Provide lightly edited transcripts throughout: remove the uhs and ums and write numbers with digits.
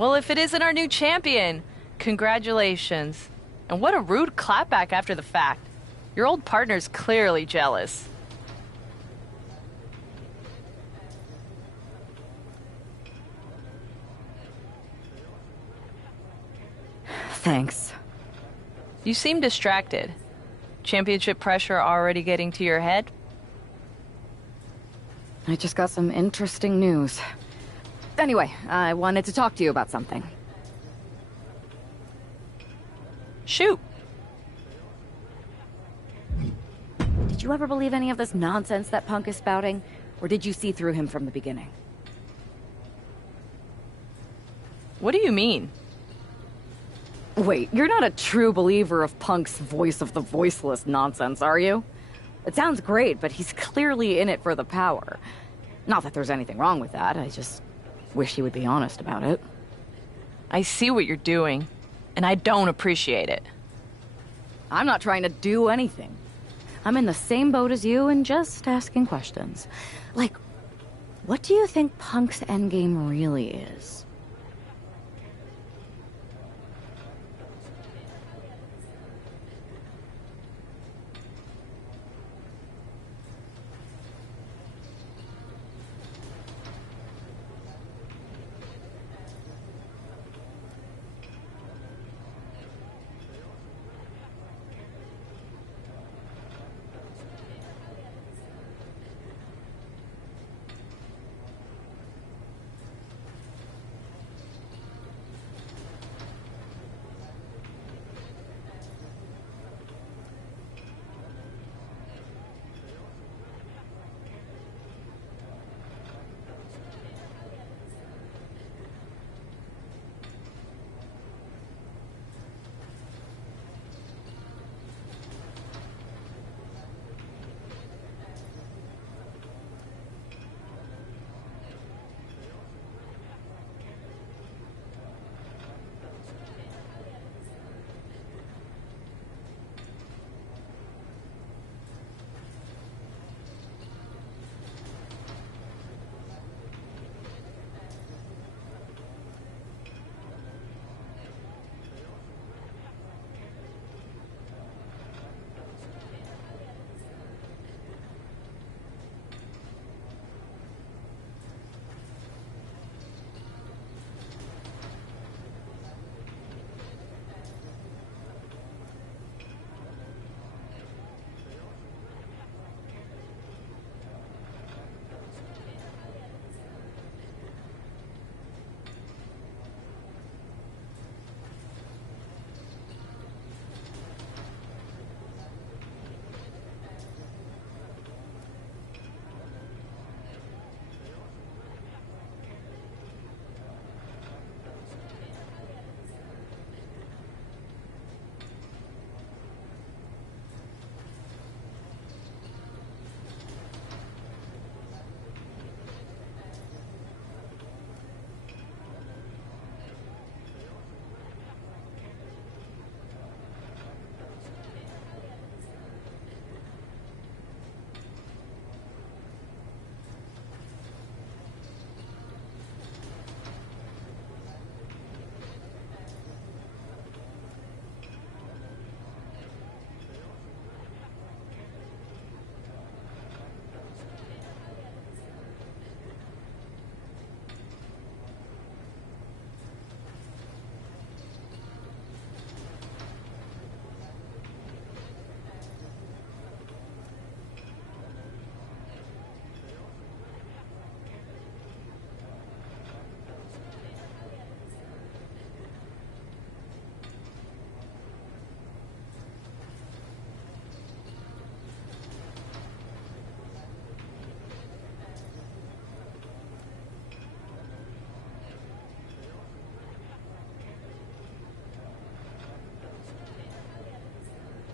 Well, if it isn't our new champion, congratulations. And what a rude clapback after the fact. Your old partner's clearly jealous. Thanks. You seem distracted. Championship pressure already getting to your head? I just got some interesting news. Anyway, I wanted to talk to you about something. Shoot. Did you ever believe any of this nonsense that Punk is spouting? Or did you see through him from the beginning? What do you mean? Wait, you're not a true believer of Punk's voice of the voiceless nonsense, are you? It sounds great, but he's clearly in it for the power. Not that there's anything wrong with that, I just wish he would be honest about it. I see what you're doing, and I don't appreciate it. I'm not trying to do anything. I'm in the same boat as you and just asking questions. Like, what do you think Punk's endgame really is?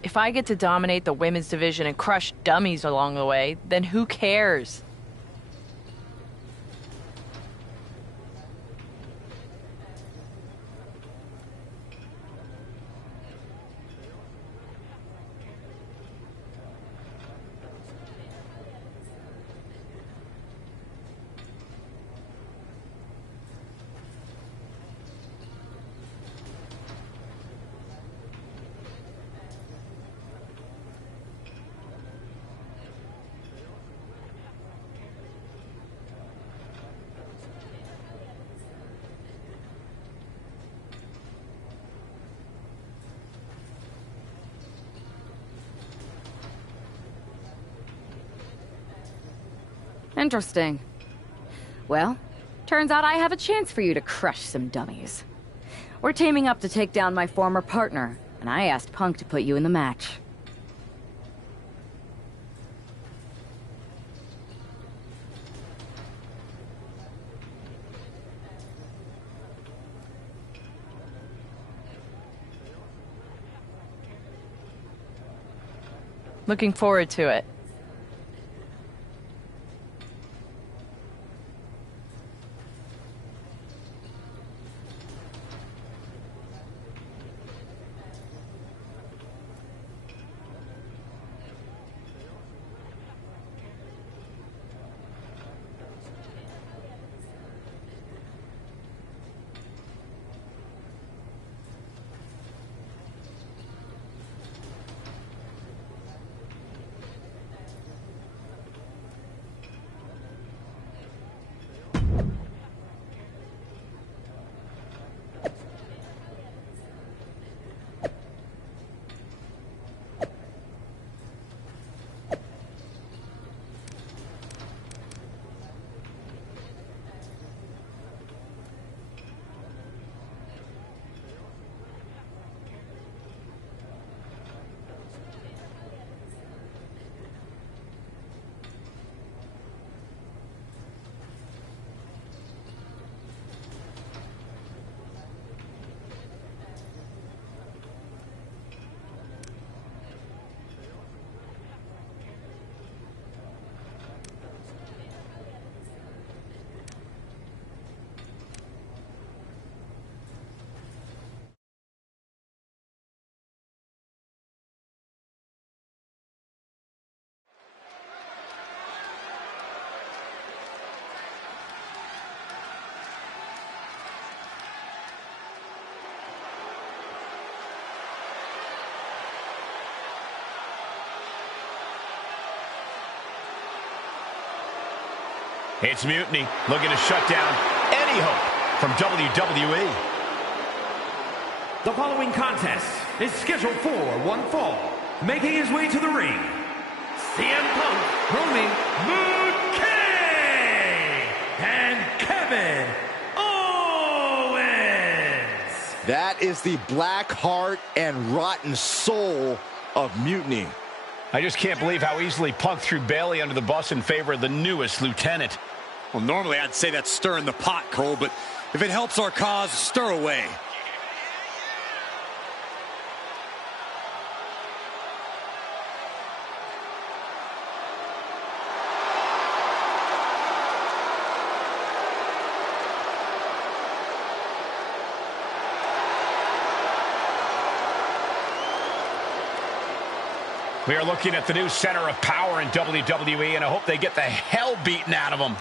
If I get to dominate the women's division and crush dummies along the way, then who cares? Interesting. Well, turns out I have a chance for you to crush some dummies. We're teaming up to take down my former partner, and I asked Punk to put you in the match. Looking forward to it. It's Mutiny looking to shut down any hope from WWE. The following contest is scheduled for one fall. Making his way to the ring, CM Punk, Roman K, and Kevin Owens. That is the black heart and rotten soul of Mutiny. I just can't believe how easily Punk threw Bailey under the bus in favor of the newest lieutenant. Well, normally I'd say that's stirring the pot, Cole, but if it helps our cause, stir away. We are looking at the new center of power in WWE, and I hope they get the hell beaten out of them.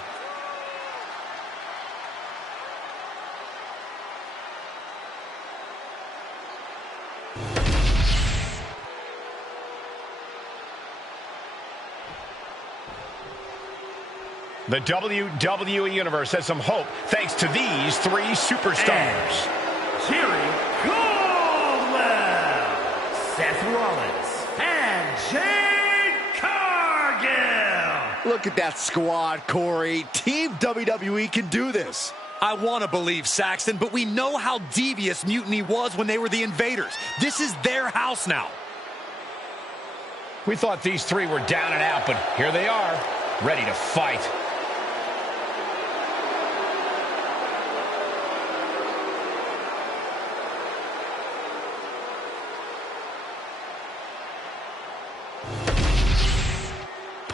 The WWE Universe has some hope thanks to these three superstars. Jerry Goldwell, Seth Rollins, and Jade Cargill. Look at that squad, Corey. Team WWE can do this. I want to believe, Saxton, but we know how devious Mutiny was when they were the invaders. This is their house now. We thought these three were down and out, but here they are, ready to fight.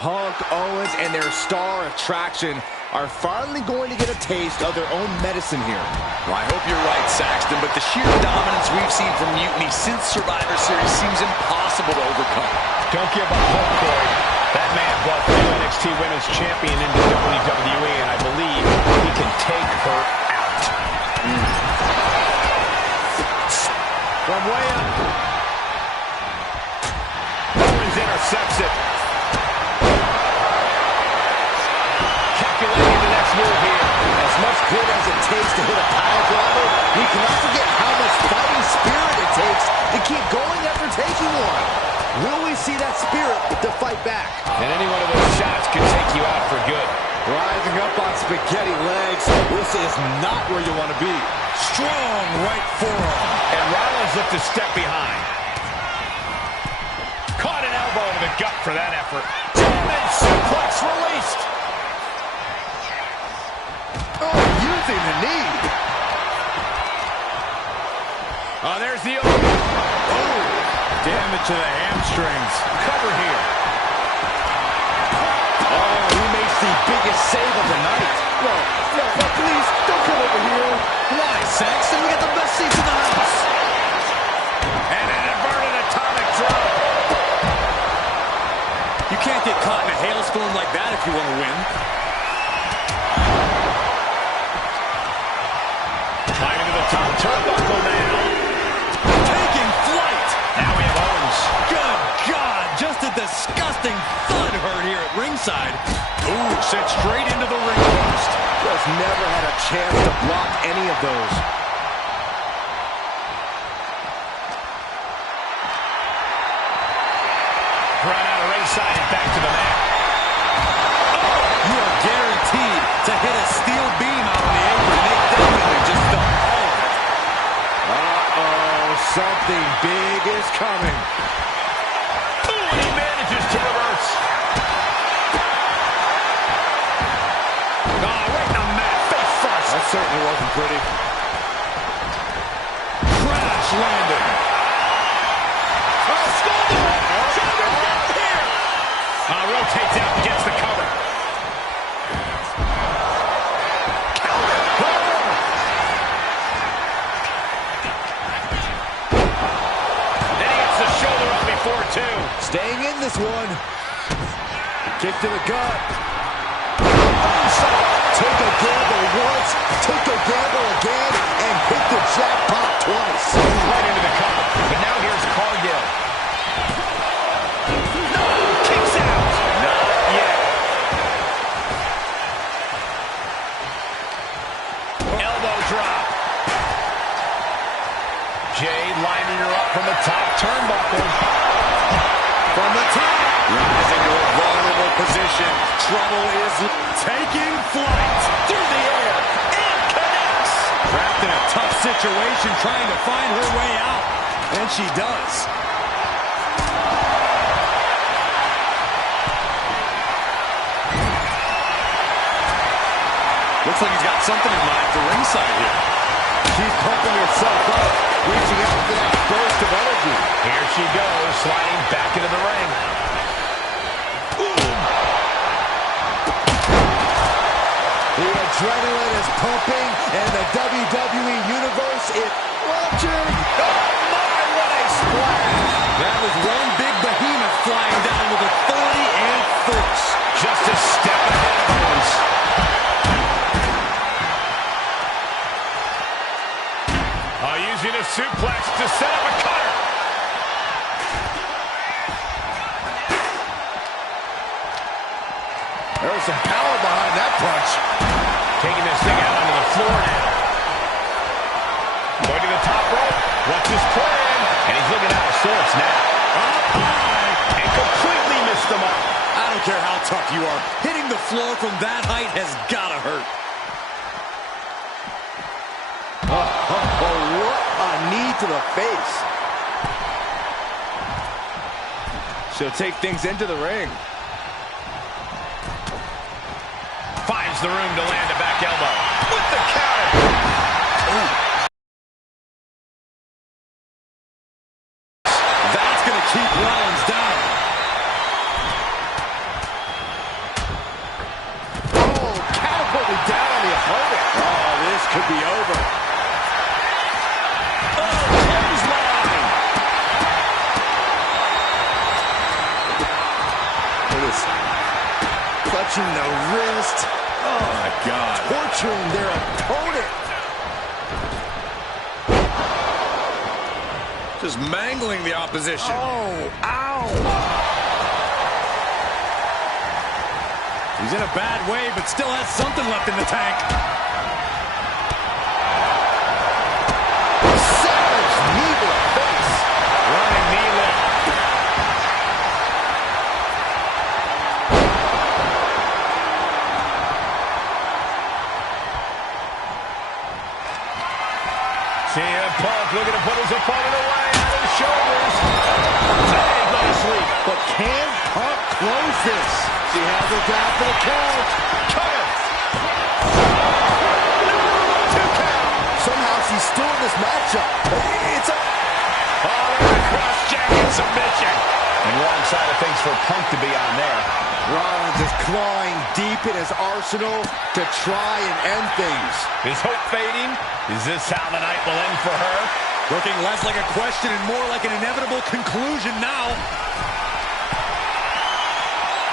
Punk, Owens, and their star attraction are finally going to get a taste of their own medicine here. Well, I hope you're right, Saxton, but the sheer dominance we've seen from Mutiny since Survivor Series seems impossible to overcome. Don't give up hope, Corey. That man brought the new NXT Women's Champion into WWE, and I believe he can take her out. From way up. Owens intercepts it. Calculating the next move here. As much grit as it takes to hit a pile driver, we cannot forget how much fighting spirit it takes to keep going after taking one. Will we see that spirit to fight back? And any one of those shots could take you out for good. is not where you want to be. Strong right forearm. And Rollins looked a step behind. Caught an elbow to the gut for that effort. German suplex released. Oh, using the knee. Oh, there's the open. Oh, damage to the hamstrings. Cover here. Oh, he makes the biggest save of the night. No, please, don't come over here. Why, Saxton? We got the best seats in the house. And an inverted atomic drop. You can't get caught in a hailstorm like that if you want to win. Climbing to the top turnbuckle now. Taking flight. Now we have Owens. Good God, just a disgusting thud heard here at ringside. Ooh, sent straight into the ring post. Just never had a chance to block any of those. Run out of ringside and back to the mat. Oh, you are guaranteed to hit a steel beam out on the apron. They definitely just felt all of it. Uh-oh, something big is coming. Ooh, and he manages to reverse. Oh, right in the mat, face first. That certainly wasn't pretty. Crash landing. Oh, shoulder! Shoulder down here! Rotates out and gets the cover. Then he gets the shoulder up before two. Staying in this one. Kick to the gut. Take a gamble once, take a gamble again, and hit the jackpot twice. Right into the cover. But now here's Cargill. No! Kicks out! Not yet. Elbow drop. Jay lining her up from the top turnbuckle. From the top. Rising to a vulnerable position. Trouble is taking flight through the air and connects. Trapped in a tough situation trying to find her way out. And she does. Looks like he's got something in mind for ringside here. She's pumping herself up, reaching out for that burst of energy. Here she goes, sliding back into the ring. The adrenaline is pumping, and the WWE Universe is watching. Oh my, what a splash! That was one big behemoth flying down with authority and force. Just a step ahead of Owens. Using a suplex to set up a cutter. There's some power behind that punch. Taking this thing out onto the floor now. Going to the top rope. What's his plan? And he's looking out of sorts now. Up high. And completely missed the mark. I don't care how tough you are. Hitting the floor from that height has got to hurt. What a knee to the face. She'll take things into the ring. Finds the room to land a back elbow. With the counter. Ooh. That's going to keep Rollins down. Oh, catapulted down on the opponent. Oh, this could be over. Clutching the wrist. Oh, my God. Torturing their opponent. Just mangling the opposition. Oh, ow. He's in a bad way, but still has something left in the tank. Savage knee to the face. Running knee lift. CM Punk looking to put his opponent away on his shoulders. He's going to sleep. But can Punk close this? She has it down for the count. Cover. Somehow she's still in this matchup. It's a... Cross-jacket submission. And wrong side of things for Punk to be on there. Rollins is clawing deep in his arsenal to try and end things. Is hope fading? Is this how the night will end for her? Looking less like a question and more like an inevitable conclusion now.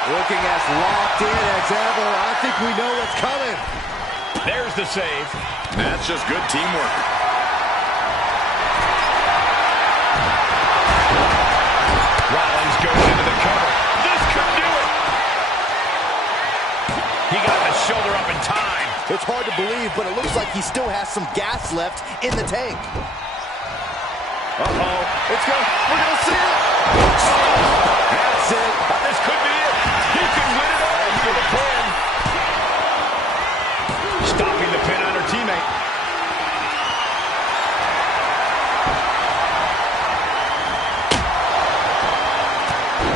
Looking as locked in as ever. I think we know what's coming. There's the save. That's just good teamwork. Rollins goes into the cover. This could do it. He got the shoulder up in time. It's hard to believe, but it looks like he still has some gas left in the tank. Uh-oh. We're going to see it. That's it. This could be it. He can win it all for the pin. Stopping the pin on her teammate.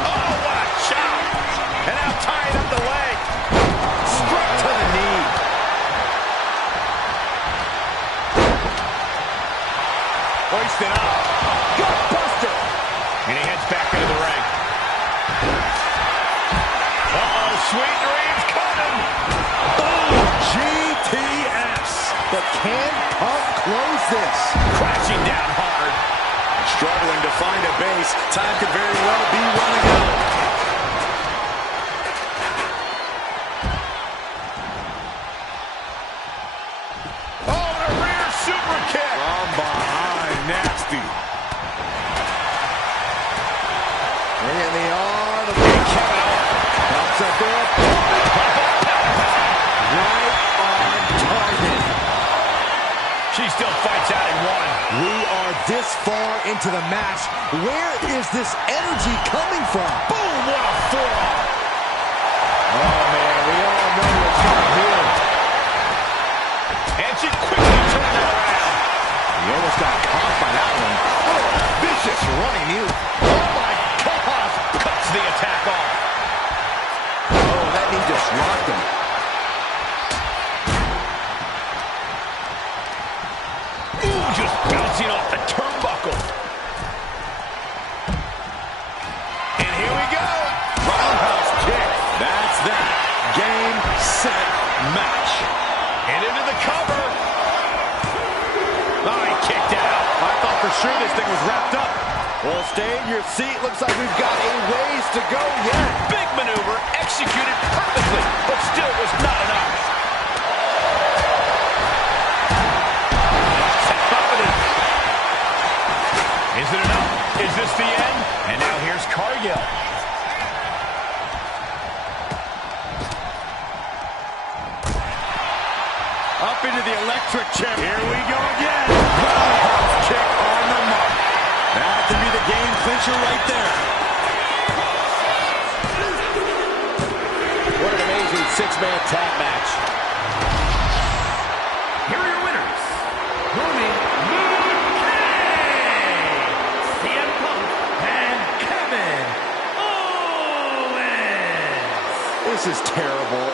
Oh, what a shot. And now tying up the leg. Struck to the knee. Hoisted up. Gutbuster. And he heads back into the ring. Uh-oh, sweet dreams coming. Boom. GTS. But can Punk close this? Crashing down hard. Struggling to find a base. Time could very well be running out. Oh, the rear super kick. From behind, nasty. In the arm of Kevin Owens. Comes up there. Right on target. She still fights out in one. We are this far into the match. Where is this energy coming from? Boom, what a forearm. Oh, man, we all know what's coming here. And she quickly turned it around. He almost got caught by that one. Oh, vicious running knee. Oh, my gosh. Cuts the attack off. Oh, that knee just rocked him. Ooh, just bouncing off the turnbuckle. And here we go. Roundhouse kick. That's that. Game, set, match. And into the cover. Oh, he kicked out. I thought for sure this thing was wrapped up. Well, stay in your seat. Looks like we've got a ways to go yet. Big maneuver, executed perfectly, but still was not enough. Is it enough? Is this the end? And now here's Cargill. Up into the electric chair. Here we go again. Roundhouse kick on the mark. That could be the game clincher right there. What an amazing six-man tag match. Here are your winners. Roman CM Punk and Kevin Owens. This is terrible.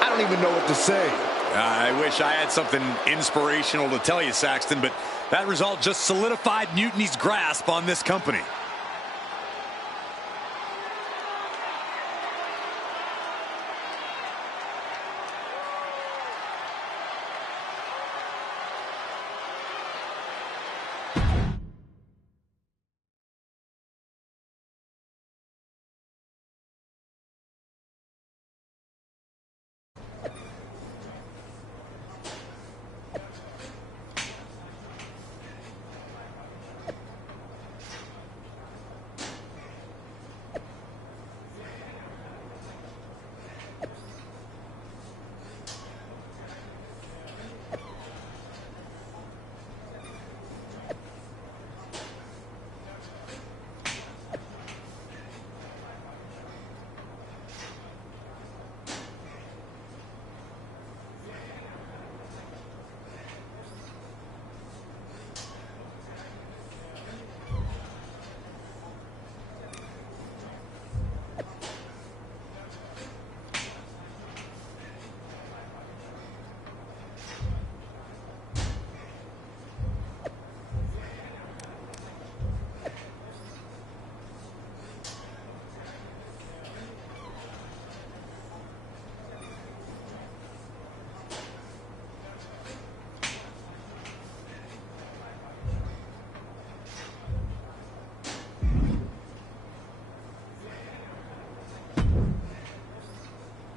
I don't even know what to say. I wish I had something inspirational to tell you, Saxton, but that result just solidified Mutiny's grasp on this company.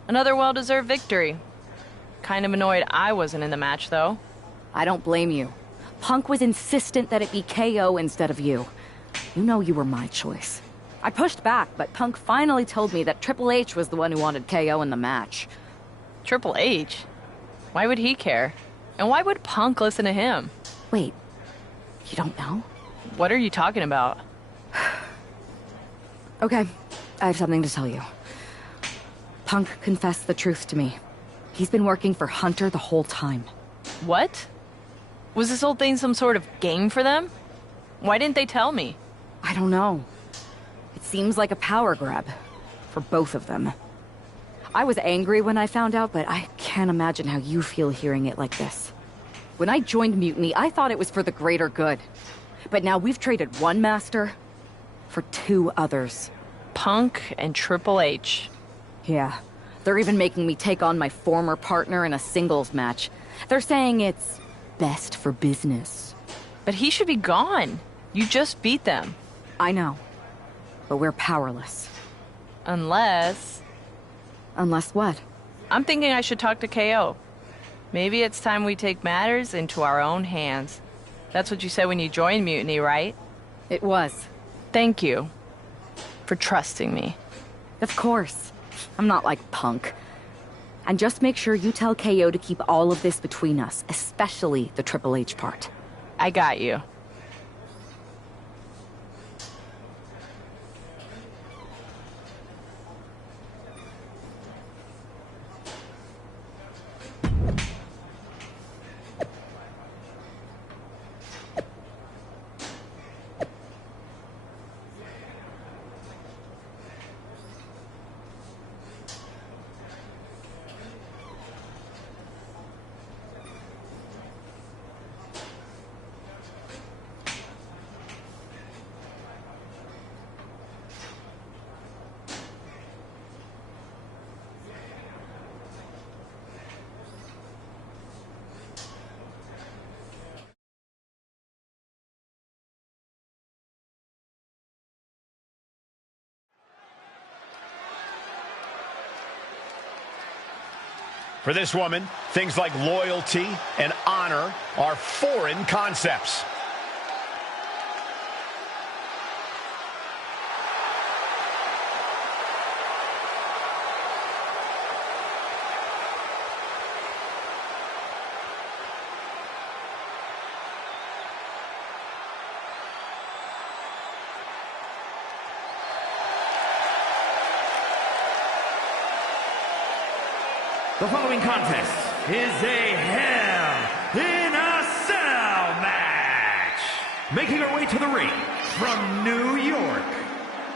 Another well-deserved victory. Kind of annoyed I wasn't in the match, though. I don't blame you. Punk was insistent that it be KO instead of you. You know you were my choice. I pushed back, but Punk finally told me that Triple H was the one who wanted KO in the match. Triple H? Why would he care? And why would Punk listen to him? Wait, you don't know? What are you talking about? Okay, I have something to tell you. Punk confessed the truth to me. He's been working for Hunter the whole time. What? Was this whole thing some sort of game for them? Why didn't they tell me? I don't know. It seems like a power grab. For both of them. I was angry when I found out, but I can't imagine how you feel hearing it like this. When I joined Mutiny, I thought it was for the greater good. But now we've traded one master for two others. Punk and Triple H. Yeah. They're even making me take on my former partner in a singles match. They're saying it's best for business. But he should be gone. You just beat them. I know. But we're powerless. Unless... Unless what? I'm thinking I should talk to KO. Maybe it's time we take matters into our own hands. That's what you said when you joined Mutiny, right? It was. Thank you for trusting me. Of course. I'm not like Punk. And just make sure you tell KO to keep all of this between us, especially the Triple H part. I got you. For this woman, things like loyalty and honor are foreign concepts. The following contest is a Hell in a Cell match. Making her way to the ring from New York,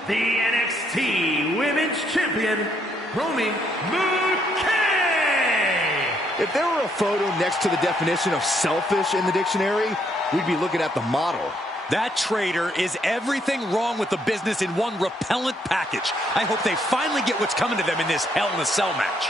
the NXT Women's Champion, Romy Bouquet. If there were a photo next to the definition of selfish in the dictionary, we'd be looking at the model. That traitor is everything wrong with the business in one repellent package. I hope they finally get what's coming to them in this Hell in a Cell match.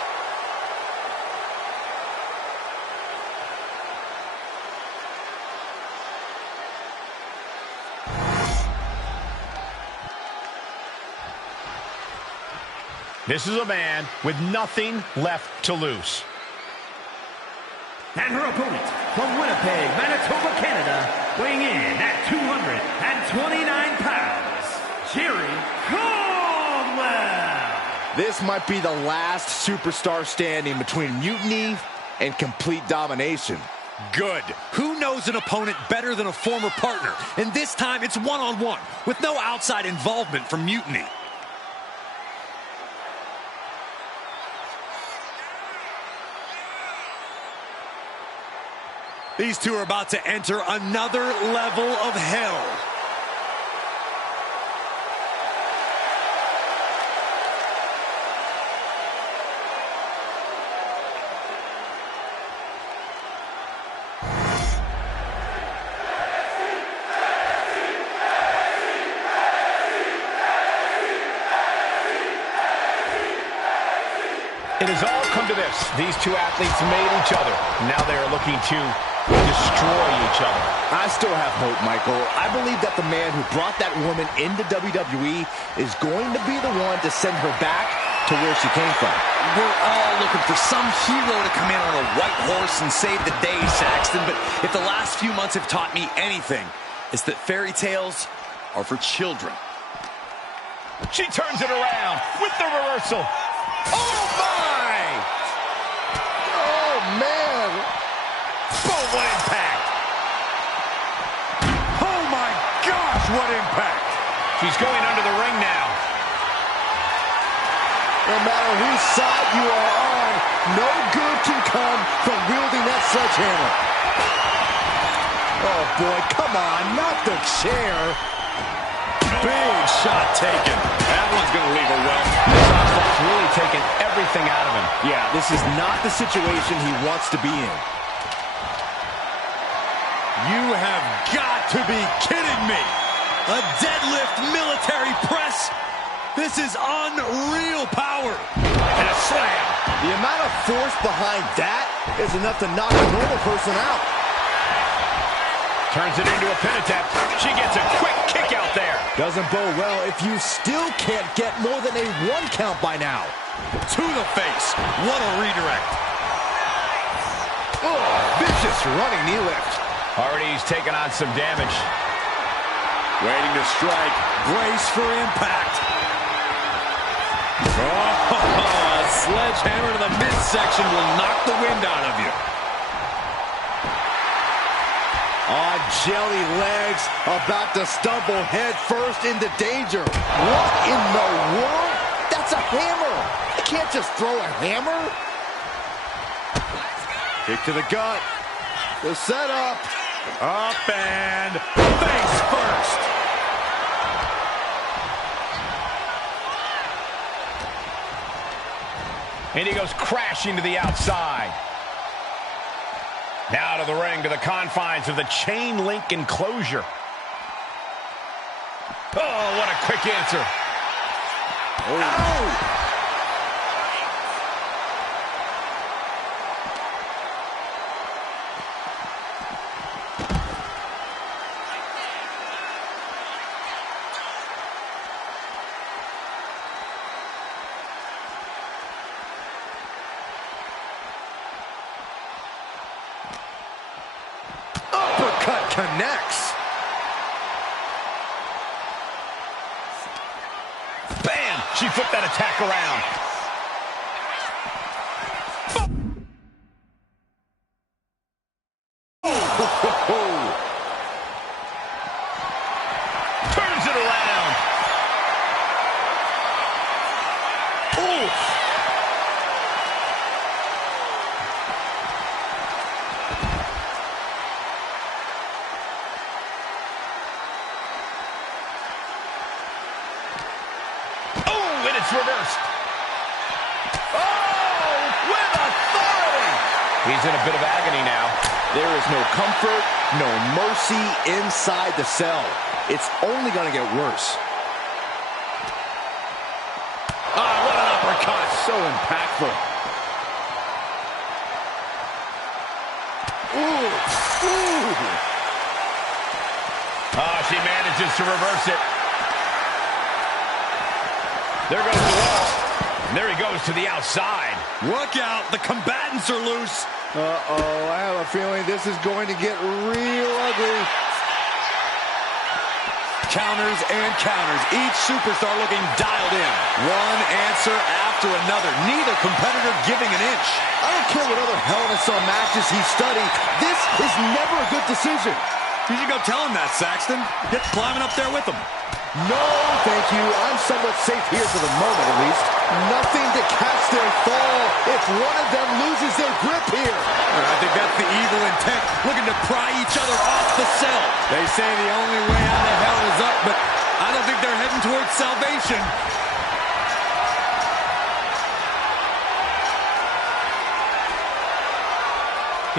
This is a man with nothing left to lose. And her opponent from Winnipeg, Manitoba, Canada, weighing in at 229 pounds, Jerry Caldwell. This might be the last superstar standing between Mutiny and complete domination. Good. Who knows an opponent better than a former partner? And this time it's one-on-one with no outside involvement from Mutiny. These two are about to enter another level of hell. It has all come to this. These two athletes made each other. Now they are looking to destroy each other. I still have hope, Michael. I believe that the man who brought that woman into WWE is going to be the one to send her back to where she came from. We're all looking for some hero to come in on a white horse and save the day, Saxton. But if the last few months have taught me anything, it's that fairy tales are for children. She turns it around with the reversal. Oh, my! Oh, man. Boom, what impact. Oh, my gosh, what impact! She's going under the ring now. No matter whose side you are on, no good can come from wielding that sledgehammer. Oh, boy, come on, not the chair. Big shot taken. That one's going to leave a well. This onslaught's really taken everything out of him. Yeah, this is not the situation he wants to be in. You have got to be kidding me. A deadlift military press? This is unreal power. And a slam. The amount of force behind that is enough to knock a normal person out. Turns it into a pin attempt. She gets a quick kick out there. Doesn't bode well if you still can't get more than a 1 count by now. To the face. What a redirect. Oh, vicious running knee lift. Already's taken on some damage. Waiting to strike. Brace for impact. Oh, a sledgehammer to the midsection will knock the wind out of you. On jelly legs, about to stumble head first into danger. What in the world? That's a hammer. You can't just throw a hammer. Kick to the gut. The setup. Up and face first. And he goes crashing to the outside. Now to the ring, to the confines of the chain link enclosure. Oh, what a quick answer. Oh. Uppercut connects. Bam! She flipped that attack around. Turns it around. Oof. It's reversed. Oh, with authority. He's in a bit of agony now. There is no comfort, no mercy inside the cell. It's only going to get worse. Oh, what an uppercut. So impactful. Ooh. Ooh. Oh, she manages to reverse it. There goes the wall. And there he goes to the outside. Look out, the combatants are loose. Uh-oh, I have a feeling this is going to get real ugly. Counters and counters. Each superstar looking dialed in. One answer after another. Neither competitor giving an inch. I don't care what other Hell in a Cell matches he studied. This is never a good decision. You should go tell him that, Saxton. Get climbing up there with him. No, thank you. I'm somewhat safe here for the moment, at least. Nothing to catch their fall if one of them loses their grip here. I think that's the evil intent, looking to pry each other off the cell. They say the only way out of hell is up, but I don't think they're heading towards salvation.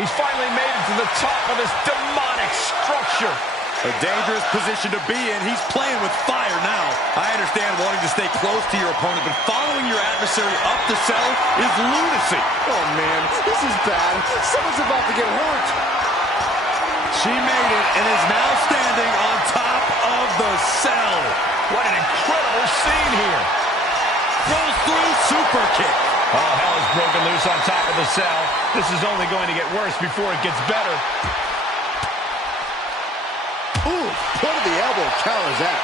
He's finally made it to the top of this demonic structure. A dangerous position to be in. He's playing with fire now. I understand wanting to stay close to your opponent, but following your adversary up the cell is lunacy. Oh, man, this is bad. Someone's about to get hurt. She made it and is now standing on top of the cell. What an incredible scene here. throws through, super kick. Oh, hell is broken loose on top of the cell. This is only going to get worse before it gets better. Ooh, point of the elbow counters that.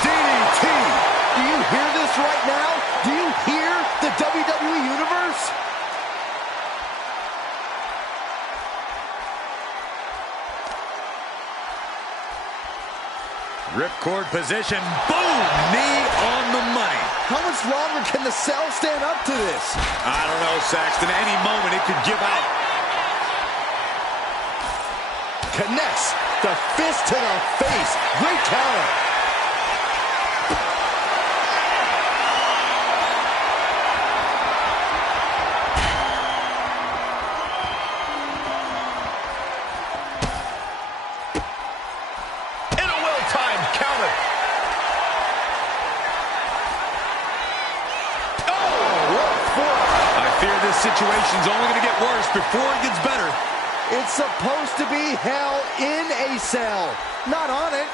DDT! Do you hear this right now? Do you hear the WWE Universe? Ripcord position, boom! Knee on the money. How much longer can the cell stand up to this? I don't know, Saxton. Any moment it could give out. Connects the fist to the face. Great counter. And a well-timed counter. I fear this situation's only going to get worse before it gets better. It's supposed to be hell in a cell, not on it.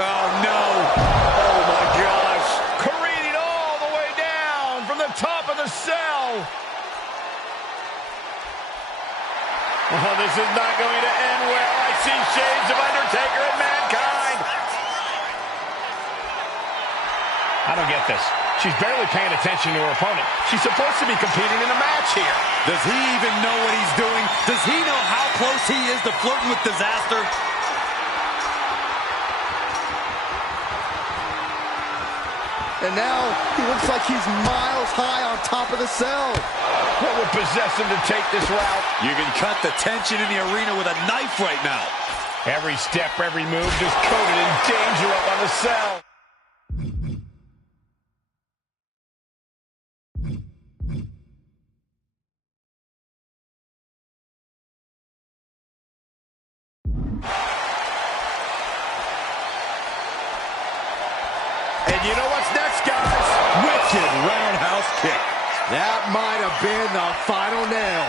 Oh, no. Oh, my gosh. Careening all the way down from the top of the cell. Oh, this is not going to end well. I see shades of Undertaker and Mankind. I don't get this. She's barely paying attention to her opponent. She's supposed to be competing in a match here. Does he even know what he's doing? Does he know how close he is to flirting with disaster? And now he looks like he's miles high on top of the cell. What would possess him to take this route? You can cut the tension in the arena with a knife right now. Every step, every move just coated in danger up on the cell. And you know what's next, guys? Wicked roundhouse kick. That might have been the final nail.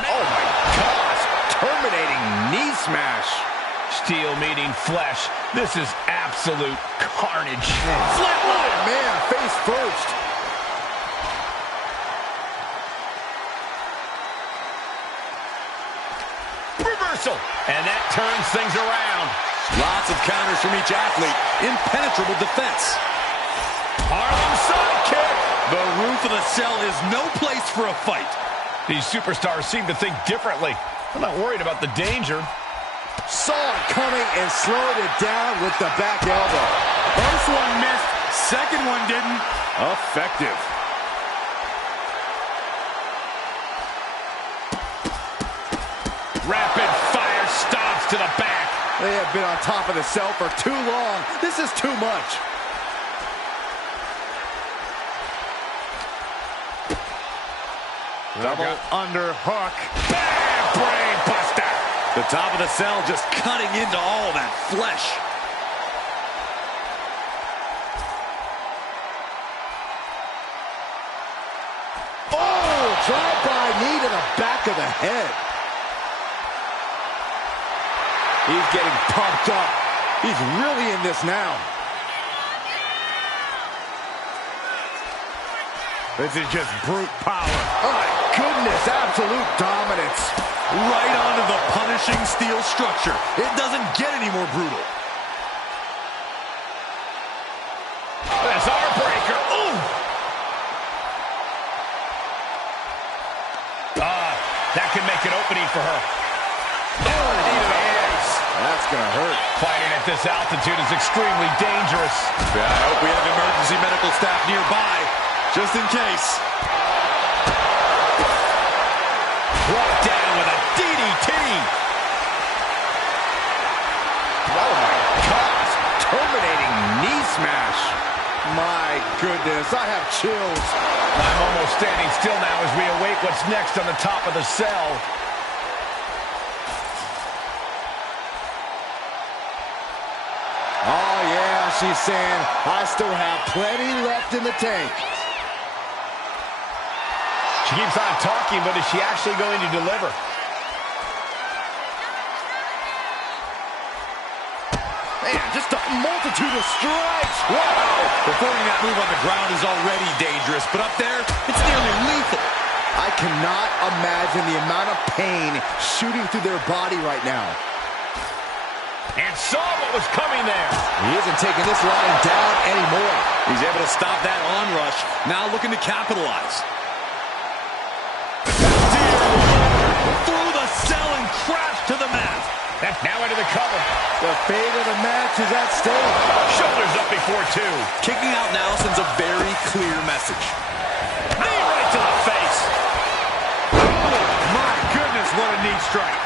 Oh, my gosh. Terminating knee smash. Steel meeting flesh. This is absolute carnage. Flatline. Oh, man, face first. Reversal. And that turns things around. Lots of counters from each athlete. Impenetrable defense. Harlem sidekick. The roof of the cell is no place for a fight. These superstars seem to think differently. I'm not worried about the danger. Saw it coming and slowed it down with the back elbow. First one missed. Second one didn't. Effective. Rapid fire stomps to the back. They have been on top of the cell for too long. This is too much. Double underhook. Bam! Brain buster. The top of the cell just cutting into all that flesh. Oh, drive-by knee to the back of the head. He's getting pumped up. He's really in this now. This is just brute power. Oh, my goodness, absolute dominance. Right onto the punishing steel structure. It doesn't get any more brutal. That's our breaker. Ooh! That could make an opening for her. Oh, knee to the face. That's going to hurt. Fighting at this altitude is extremely dangerous. Yeah, I hope we have emergency medical staff nearby, just in case. Brought down with a DDT. Oh, my gosh. Terminating knee smash. My goodness, I have chills. I'm almost standing still now as we await what's next on the top of the cell. Oh, yeah, she's saying, I still have plenty left in the tank. She keeps on talking, but is she actually going to deliver? Man, just a multitude of strikes. Wow! Performing that move on the ground is already dangerous, but up there, it's nearly lethal. I cannot imagine the amount of pain shooting through their body right now. And saw what was coming there. He isn't taking this line down anymore. He's able to stop that onrush, now looking to capitalize. Through the cell and crash to the mat. That's now into the cover. The fate of the match is at stake. Shoulders up before two. Kicking out now sends a very clear message. Knee right to the face. Oh, my goodness, what a knee strike.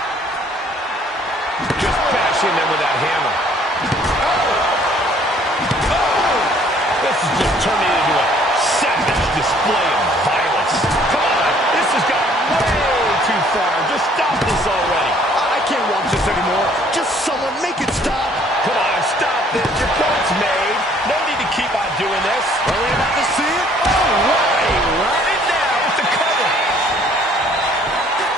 Just bashing them with that hammer. Oh! This is just turning into a savage display of violence. Come on, this has gone way too far. Just stop this already. I can't watch this anymore. Just someone make it stop. Come on, stop this. Your point's made. No need to keep on doing this. Are we about to see it? Oh, right now with the cover.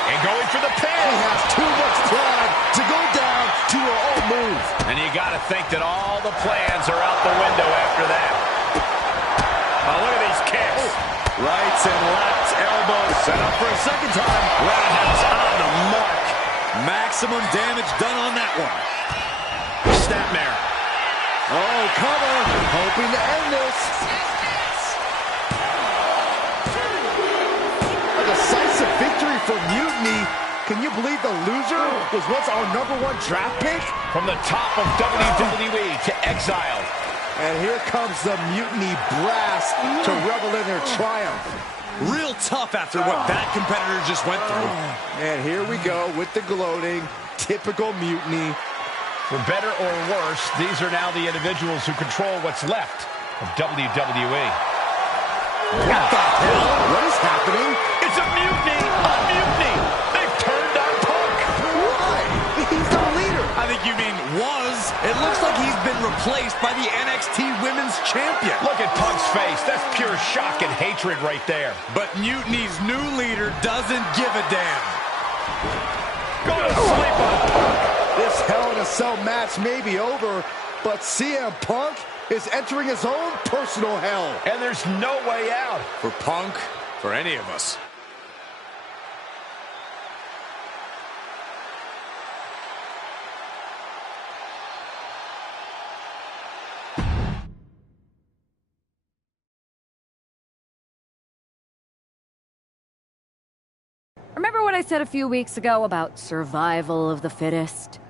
And going for the pin. He has too much pride to go down to her own move. And you got to think that all the plans are out the window after that. Oh, look at these kicks. Rights and lefts, elbows set up for a second time. Roundhouse on the mark. Maximum damage done on that one. Snapmare. Oh, cover. Hoping to end this. A decisive victory for Mutiny. Can you believe the loser was once our #1 draft pick? From the top of WWE to exile. And here comes the Mutiny brass to revel in their triumph. Real tough after what that competitor just went through. And here we go with the gloating. Typical Mutiny. For better or worse, these are now the individuals who control what's left of WWE. What the hell? What is happening? It's a mutiny! A mutiny! They've turned on Punk! Why? He's the leader. I think you mean was. It looks like he's been replaced by the NXT Women's Champion. Look at Punk's face. That's pure shock and hatred right there. But Mutiny's new leader doesn't give a damn. Go to sleep on Punk. This Hell in a Cell match may be over, but CM Punk is entering his own personal hell. And there's no way out. For Punk, for any of us. Remember what I said a few weeks ago about survival of the fittest?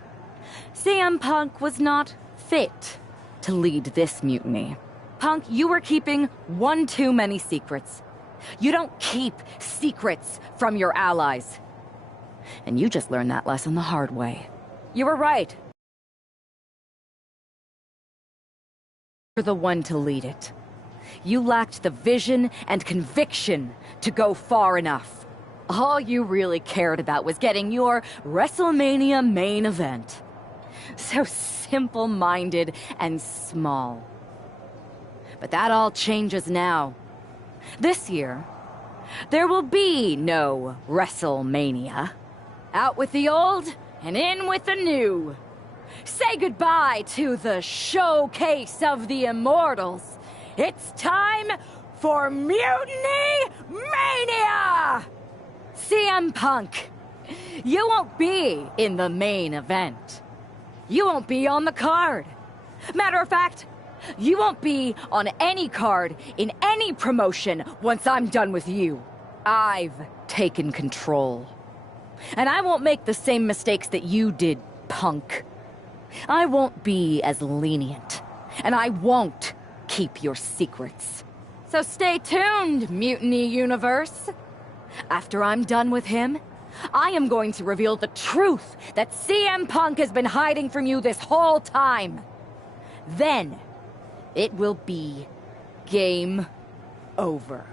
CM Punk was not fit to lead this mutiny. Punk, you were keeping one too many secrets. You don't keep secrets from your allies. And you just learned that lesson the hard way. You were right. You're the one to lead it. You lacked the vision and conviction to go far enough. All you really cared about was getting your WrestleMania main event. So simple-minded and small. But that all changes now. This year, there will be no WrestleMania. Out with the old and in with the new. Say goodbye to the showcase of the immortals. It's time for Mutiny Mania! CM Punk, you won't be in the main event. You won't be on the card. Matter of fact, you won't be on any card in any promotion once I'm done with you. I've taken control. And I won't make the same mistakes that you did, Punk. I won't be as lenient. And I won't keep your secrets. So stay tuned, Mutiny Universe. After I'm done with him, I am going to reveal the truth that CM Punk has been hiding from you this whole time. Then, it will be game over.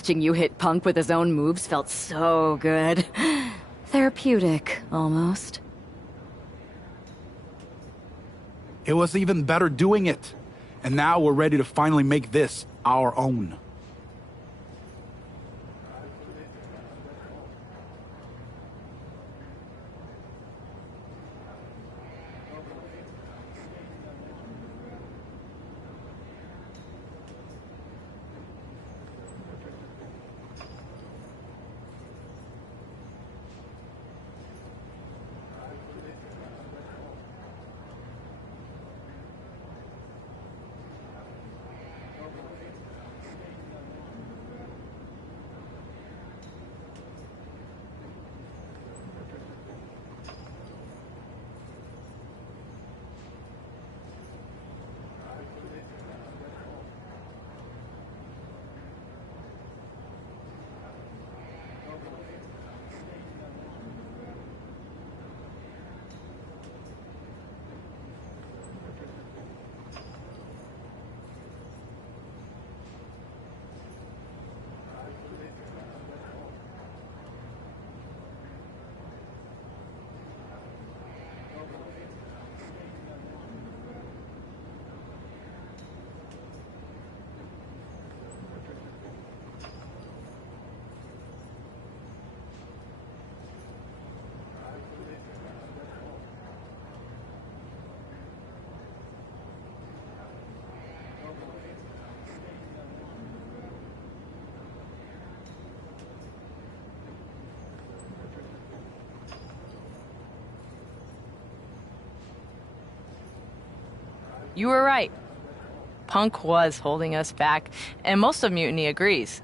Watching you hit Punk with his own moves felt so good. Therapeutic, almost. It was even better doing it. And now we're ready to finally make this our own. You were right. Punk was holding us back, and most of Mutiny agrees.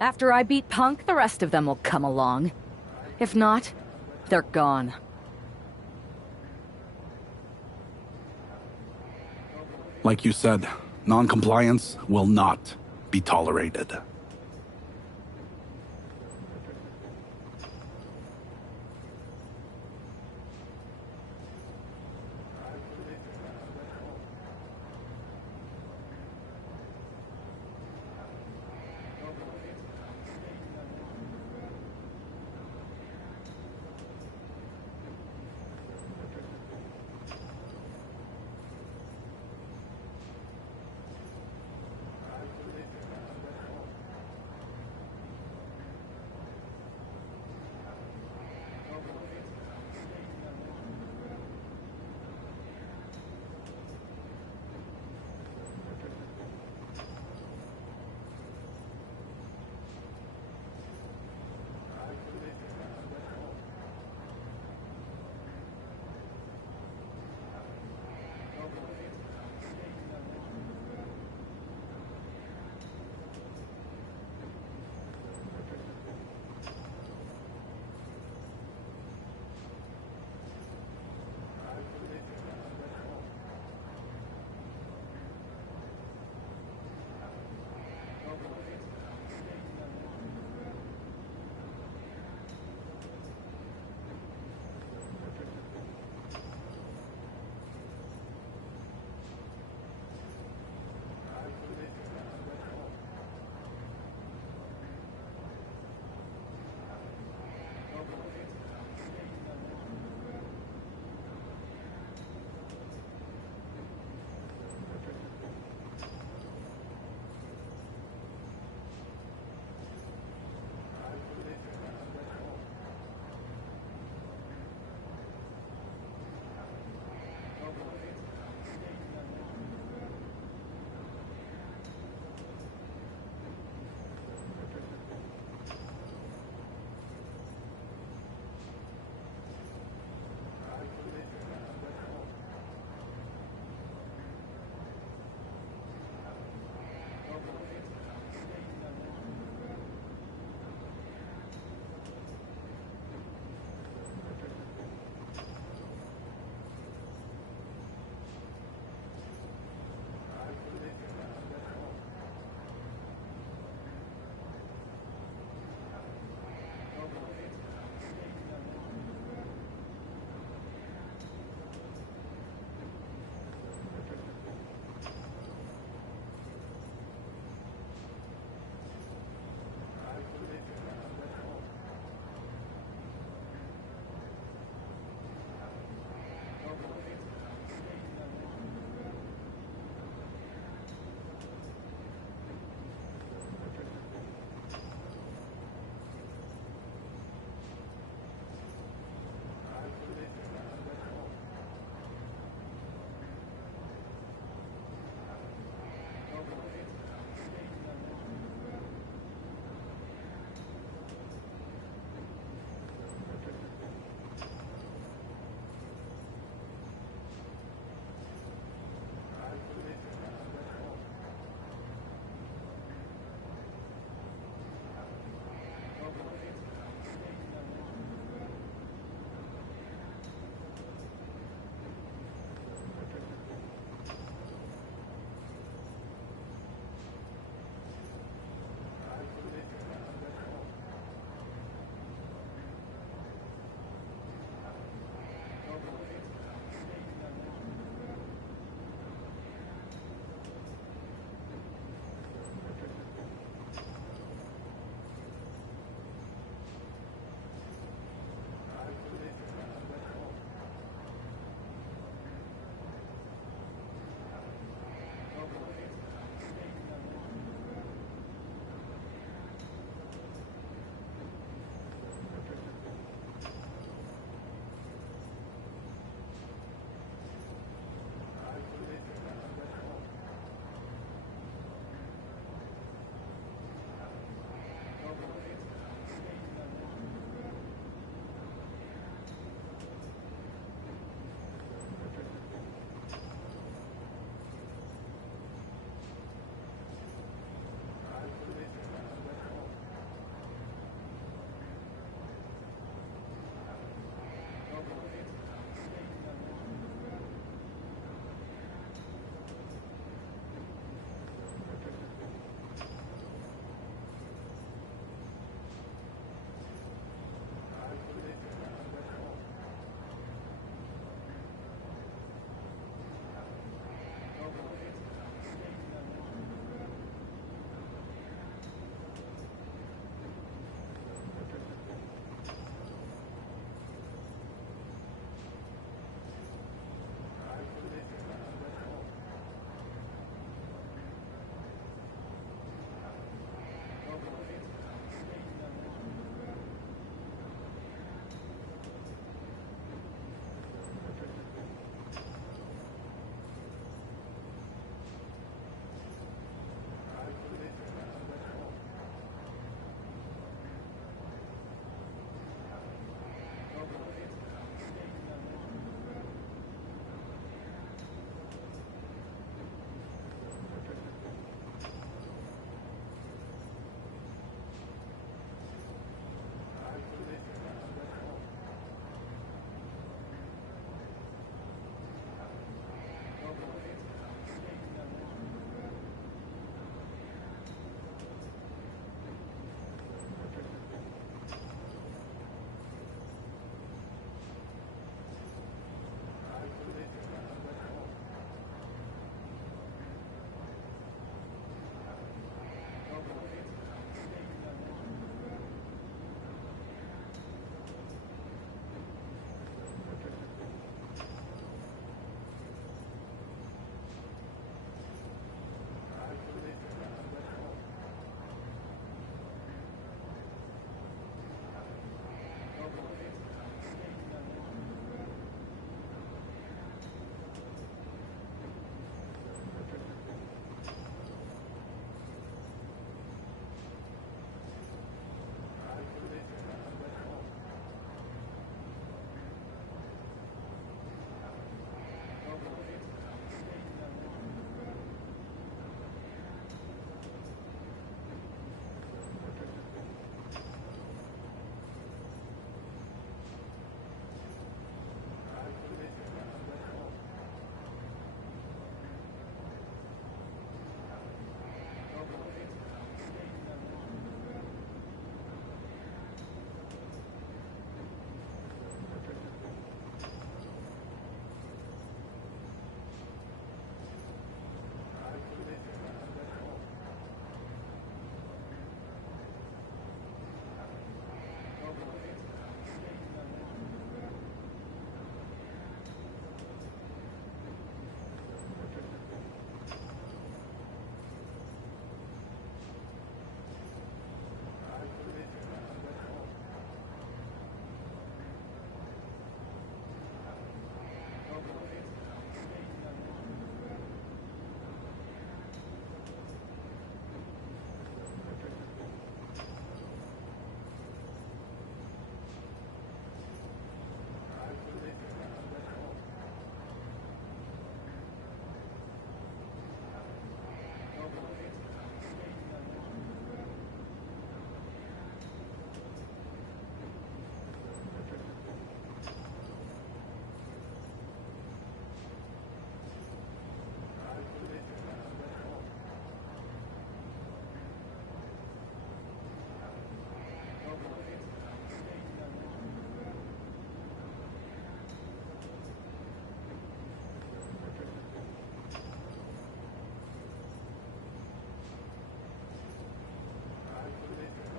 After I beat Punk, the rest of them will come along. If not, they're gone. Like you said, non-compliance will not be tolerated.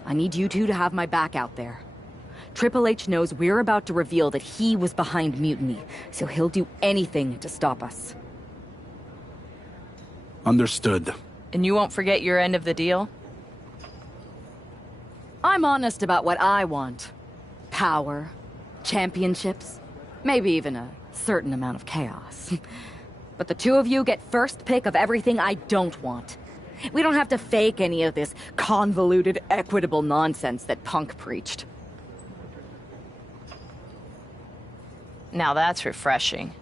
I need you two to have my back out there. Triple H knows we're about to reveal that he was behind Mutiny, so he'll do anything to stop us. Understood. And you won't forget your end of the deal? I'm honest about what I want. Power, championships, maybe even a certain amount of chaos. But the two of you get first pick of everything I don't want. We don't have to fake any of this convoluted, equitable nonsense that Punk preached. Now that's refreshing.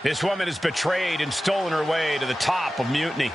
This woman has betrayed and stolen her way to the top of Mutiny.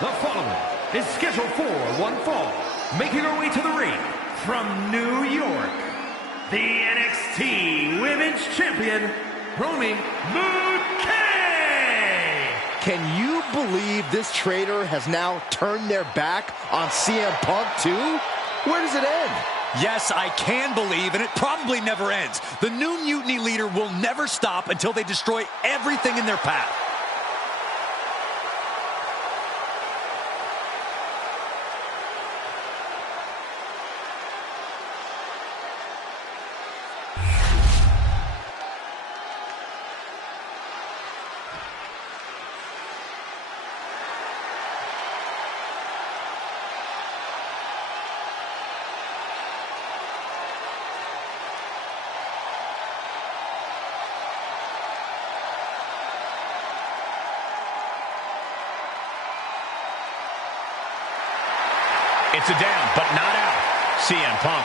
The following is scheduled for one fall, making her way to the ring from New York, the NXT Women's Champion, Romy McKay. Can you believe this traitor has now turned their back on CM Punk too? Where does it end? Yes, I can believe, and it probably never ends. The new Mutiny leader will never stop until they destroy everything in their path. It's a down, but not out. CM Punk.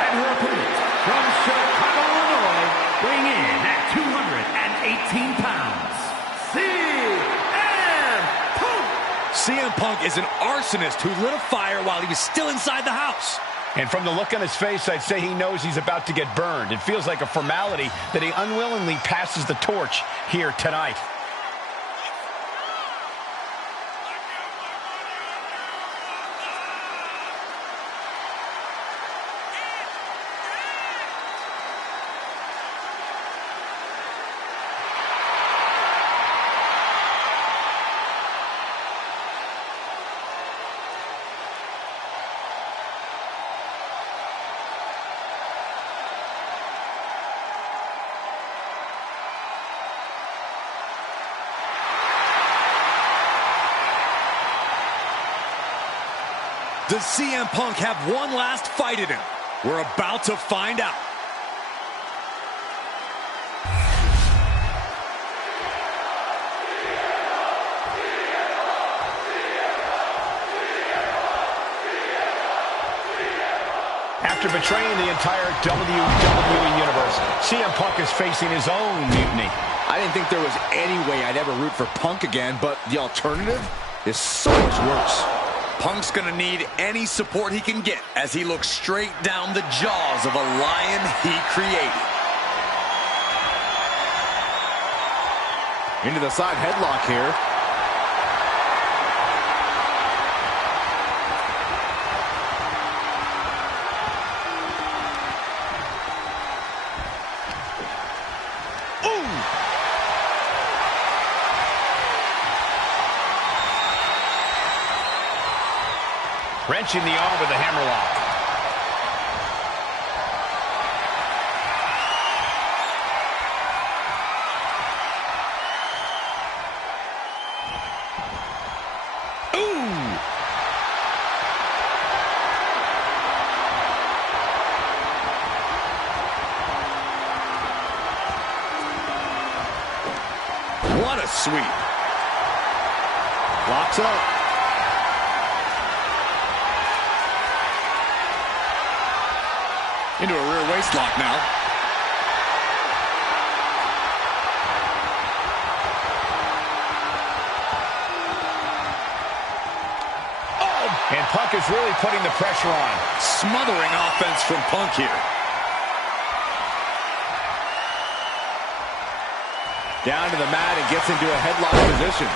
And her opponent from Chicago, Illinois, weighing in at 218 pounds, CM Punk is an arsonist who lit a fire while he was still inside the house. And from the look on his face, I'd say he knows he's about to get burned. It feels like a formality that he unwillingly passes the torch here tonight. Does CM Punk have one last fight in him? We're about to find out. After betraying the entire WWE Universe, CM Punk is facing his own mutiny. I didn't think there was any way I'd ever root for Punk again, but the alternative is so much worse. Punk's gonna need any support he can get as he looks straight down the jaws of a lion he created. Into the side headlock here. Wrenching the arm with a hammerlock. Ooh! What a sweep. Locks up. Into a rear waist lock now. Oh! And Punk is really putting the pressure on. Smothering offense from Punk here. Down to the mat and gets into a headlock position.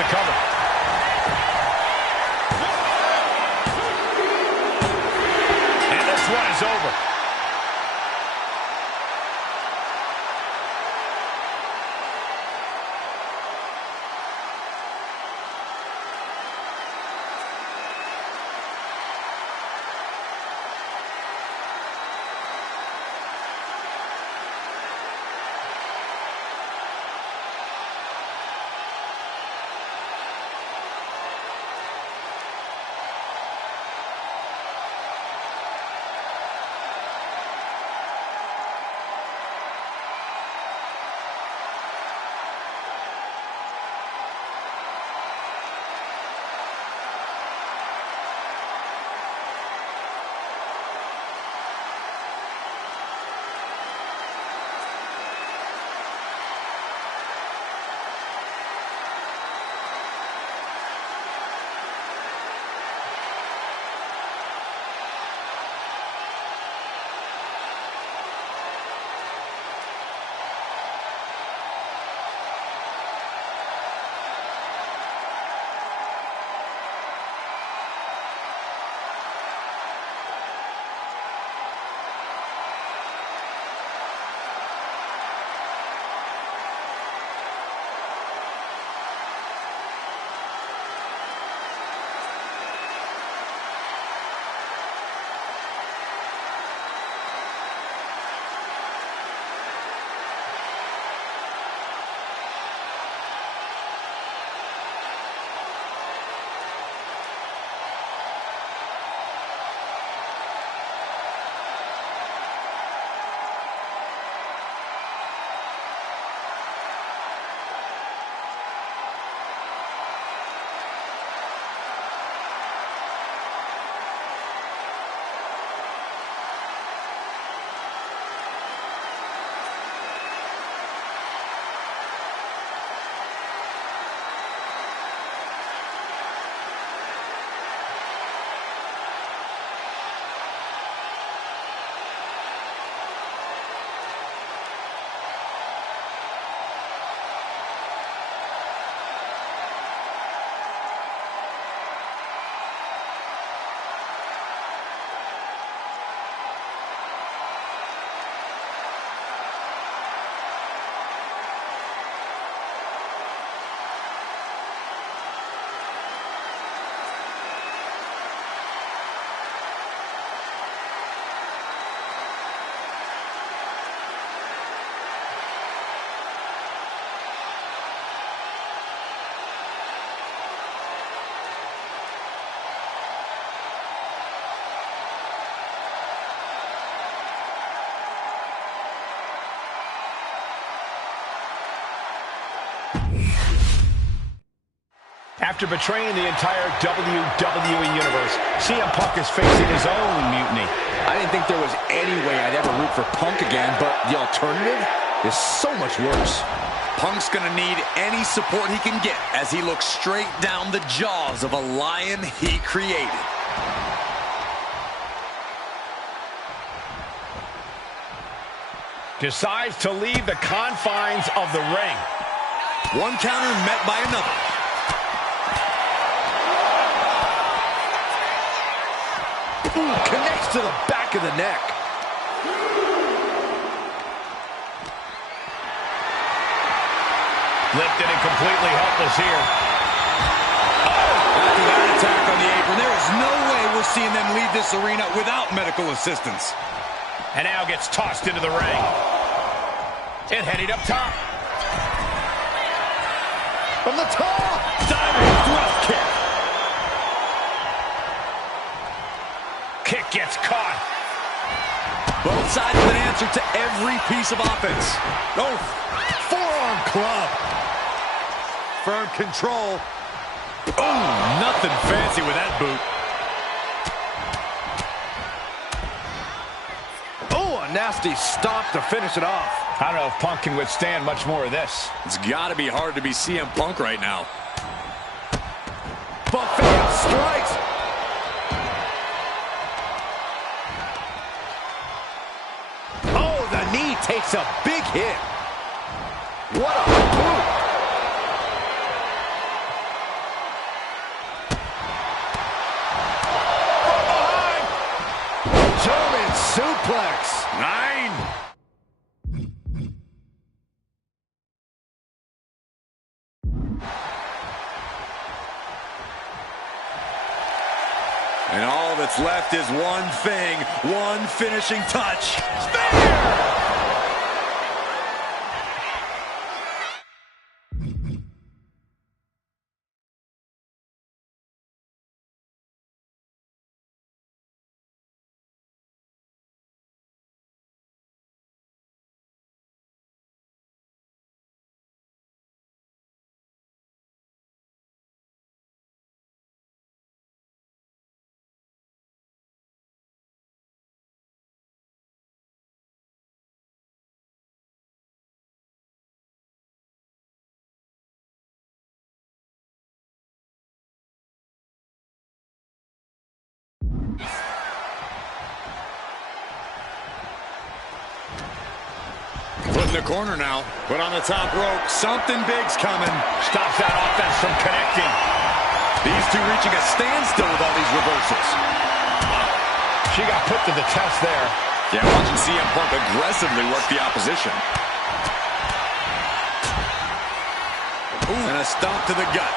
the cover. And this one is over. After betraying the entire WWE Universe, CM Punk is facing his own mutiny. I didn't think there was any way I'd ever root for Punk again, but the alternative is so much worse. Punk's gonna need any support he can get as he looks straight down the jaws of a lion he created. Decides to leave the confines of the ring. One counter met by another. Ooh, connects to the back of the neck. Lifted and completely helpless here. After that attack on the apron, there is no way we're seeing them leave this arena without medical assistance. And now gets tossed into the ring. And heading up top. From the top! Diving thrust kick. Kick gets caught. Both sides with an answer to every piece of offense. Oh, forearm club. Firm control. Oh, nothing fancy with that boot. Oh, a nasty stop to finish it off. I don't know if Punk can withstand much more of this. It's got to be hard to be CM Punk right now. Buffet of strikes. Oh, the knee takes a big hit. What a boot. 9. And all that's left is one thing, one finishing touch. Spear! Put in the corner now. Put on the top rope. Something big's coming. Stops that offense from connecting. These two reaching a standstill with all these reversals. She got put to the test there. Yeah, watching CM Punk aggressively work the opposition. Ooh. And a stomp to the gut.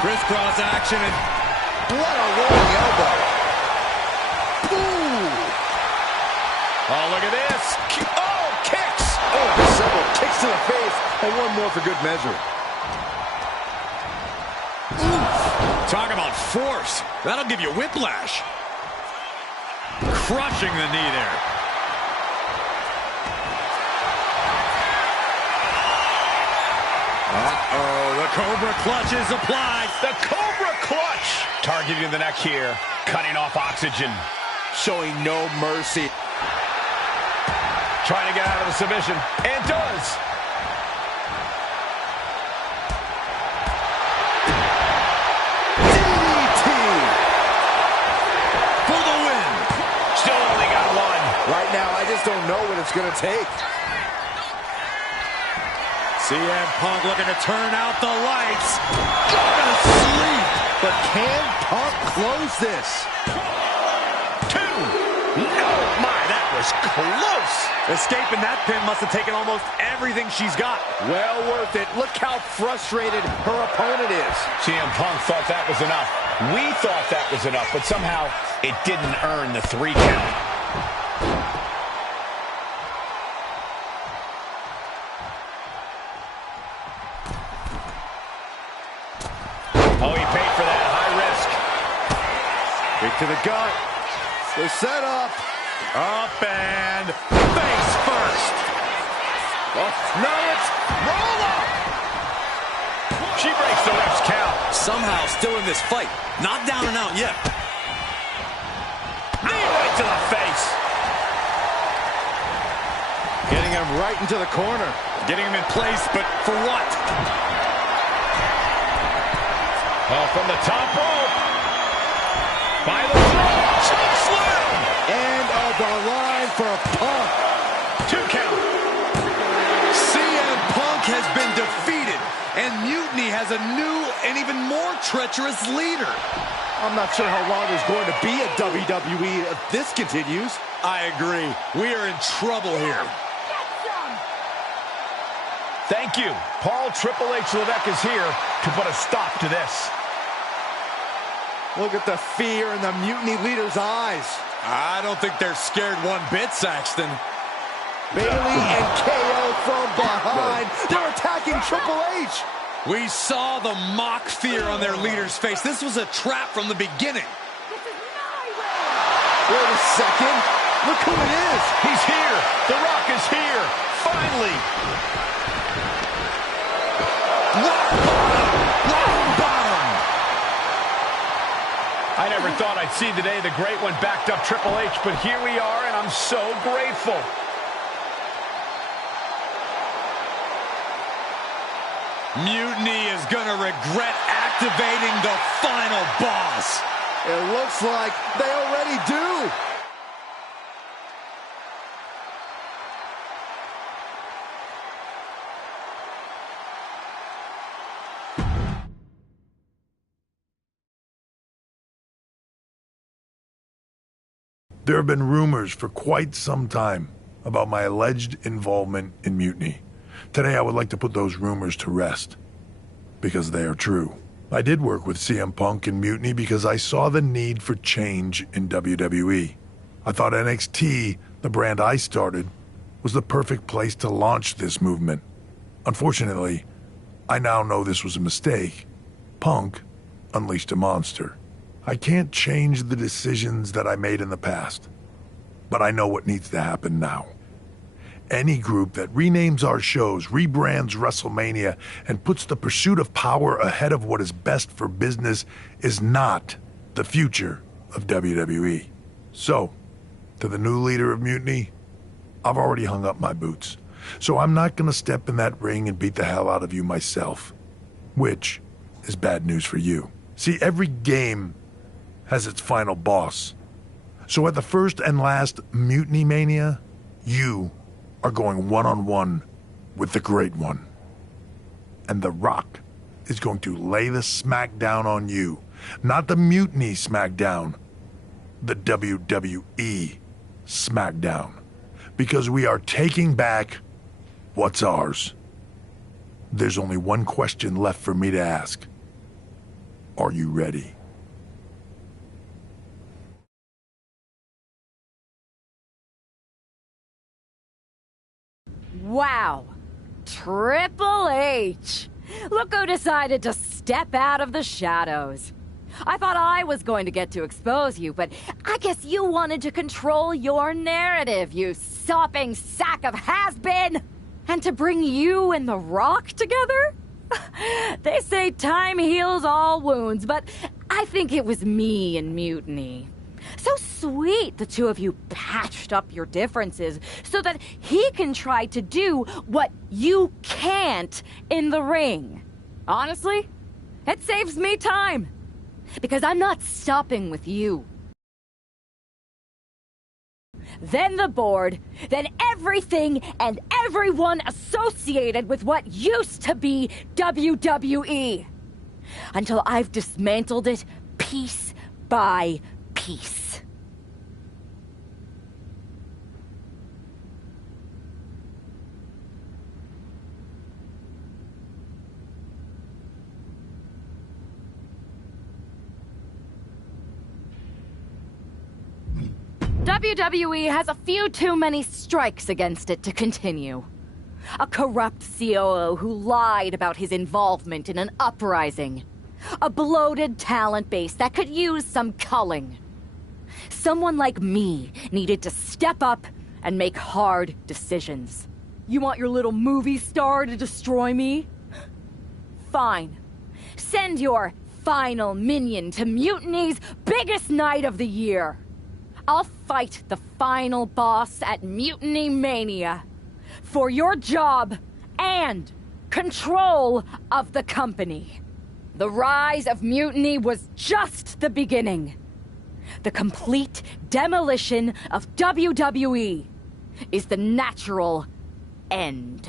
Crisscross action, and what a rolling elbow. Ooh. Oh, look at this. Oh, kicks. Oh, several kicks to the face, and one more for good measure. Ooh. Talk about force. That'll give you whiplash. Crushing the knee there. Uh-oh, the Cobra clutch is applied. The Cobra clutch. Targeting the neck here. Cutting off oxygen. Showing no mercy. Trying to get out of the submission. And does. DDT. For the win. Still only got one. Right now, I just don't know what it's going to take. CM Punk looking to turn out the lights. Going to sleep. But can Punk close this? 2. No, my, that was close. Escaping that pin must have taken almost everything she's got. Well worth it. Look how frustrated her opponent is. CM Punk thought that was enough. We thought that was enough, but somehow it didn't earn the 3 count. Oh, he paid for that. High risk. Kick to the gut. The setup. Up and face first. Oh, no, it's roll up. She breaks the ref's count. Somehow still in this fight. Not down and out yet. Knee right to the face. Getting him right into the corner. Getting him in place, but for what? Oh, from the top rope. By the throat. Choke slam. End of the line for Punk. 2 count. CM Punk has been defeated, and Mutiny has a new and even more treacherous leader. I'm not sure how long there's going to be at WWE if this continues. I agree. We are in trouble here. Thank you. Paul Triple H Levesque is here to put a stop to this. Look at the fear in the Mutiny leader's eyes. I don't think they're scared one bit, Saxton. Bailey and KO from behind. They're attacking Triple H. We saw the mock fear on their leader's face. This was a trap from the beginning. Wait a second. Look who it is. He's here. The Rock is here. Finally. Rock bottom. Rock bottom. I never thought I'd see the day the Great One backed up Triple H, but here we are, and I'm so grateful. Mutiny is going to regret activating the final boss. It looks like they already do. There have been rumors for quite some time about my alleged involvement in mutiny. Today I would like to put those rumors to rest, because they are true. I did work with CM Punk in mutiny because I saw the need for change in WWE. I thought NXT, the brand I started, was the perfect place to launch this movement. Unfortunately, I now know this was a mistake. Punk unleashed a monster. I can't change the decisions that I made in the past, but I know what needs to happen now. Any group that renames our shows, rebrands WrestleMania, and puts the pursuit of power ahead of what is best for business is not the future of WWE. So, to the new leader of Mutiny, I've already hung up my boots. So I'm not gonna step in that ring and beat the hell out of you myself. Which is bad news for you. See, every game has its final boss. So at the first and last Mutiny Mania, you are going one-on-one with the Great One. And The Rock is going to lay the smackdown on you. Not the Mutiny smackdown, the WWE smackdown. Because we are taking back what's ours. There's only one question left for me to ask. Are you ready? Wow. Triple H. Look who decided to step out of the shadows. I thought I was going to get to expose you, but I guess you wanted to control your narrative, you sopping sack of has-been! And to bring you and The Rock together? They say time heals all wounds, but I think it was me and Mutiny. So sweet the two of you patched up your differences so that he can try to do what you can't in the ring. Honestly, it saves me time. Because I'm not stopping with you. Then the board, then everything and everyone associated with what used to be WWE. Until I've dismantled it piece by piece. WWE has a few too many strikes against it to continue. A corrupt COO who lied about his involvement in an uprising. A bloated talent base that could use some culling. Someone like me needed to step up and make hard decisions. You want your little movie star to destroy me? Fine. Send your final minion to Mutiny's biggest night of the year. I'll fight the final boss at Mutiny Mania for your job and control of the company. The rise of Mutiny was just the beginning. The complete demolition of WWE is the natural end.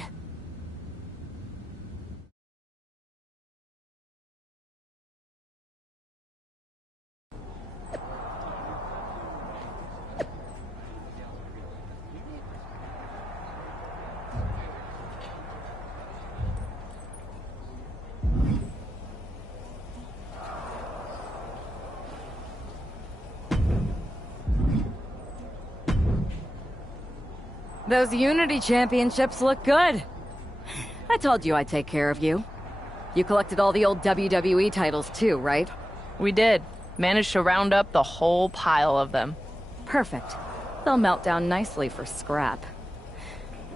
Those Unity Championships look good. I told you I'd take care of you. You collected all the old WWE titles too, right? We did. Managed to round up the whole pile of them. Perfect. They'll melt down nicely for scrap.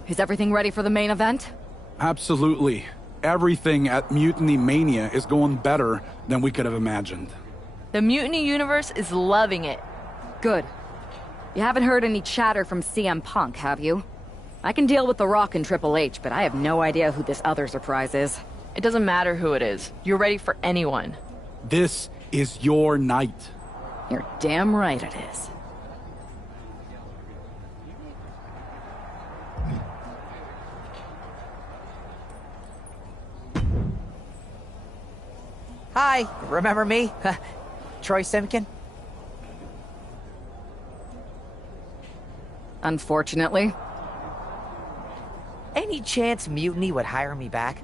Is everything ready for the main event? Absolutely. Everything at Mutiny Mania is going better than we could have imagined. The Mutiny universe is loving it. Good. You haven't heard any chatter from CM Punk, have you? I can deal with The Rock and Triple H, but I have no idea who this other surprise is. It doesn't matter who it is. You're ready for anyone. This is your night. You're damn right it is. Hi, remember me? Troy Simkin? Unfortunately. Any chance Mutiny would hire me back?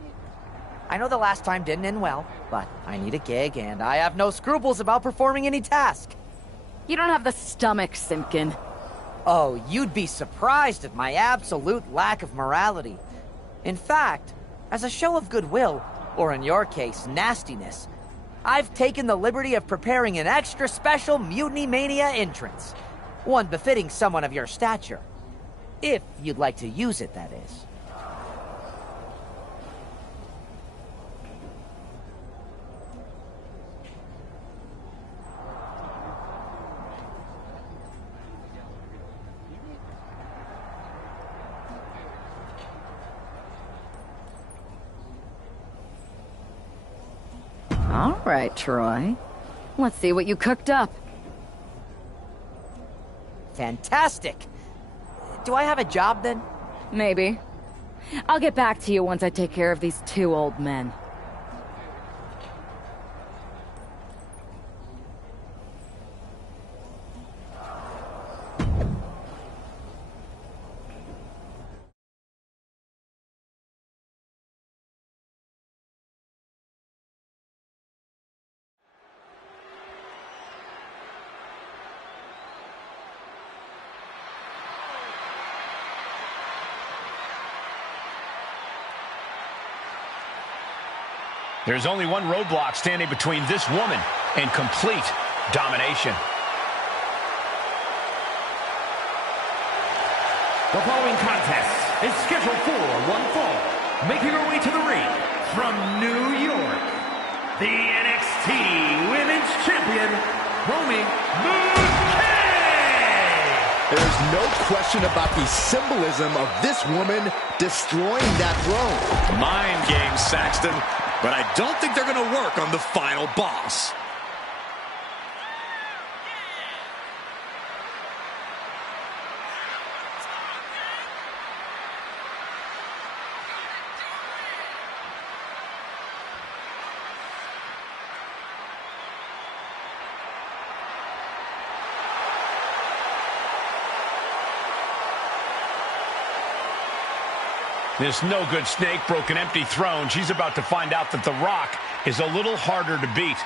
I know the last time didn't end well, but I need a gig and I have no scruples about performing any task. You don't have the stomach, Simpkin. Oh, you'd be surprised at my absolute lack of morality. In fact, as a show of goodwill, or in your case, nastiness, I've taken the liberty of preparing an extra special Mutiny Mania entrance. One befitting someone of your stature. If you'd like to use it, that is. All right, Troy. Let's see what you cooked up. Fantastic! Do I have a job then? Maybe. I'll get back to you once I take care of these two old men. There's only one roadblock standing between this woman and complete domination. The following contest is scheduled for one fall. Making her way to the ring from New York, the NXT Women's Champion, Romy Moon-Kay! There's no question about the symbolism of this woman destroying that throne. Mind game, Saxton. But I don't think they're going to work on the final boss. This no-good snake broke an empty throne. She's about to find out that The Rock is a little harder to beat.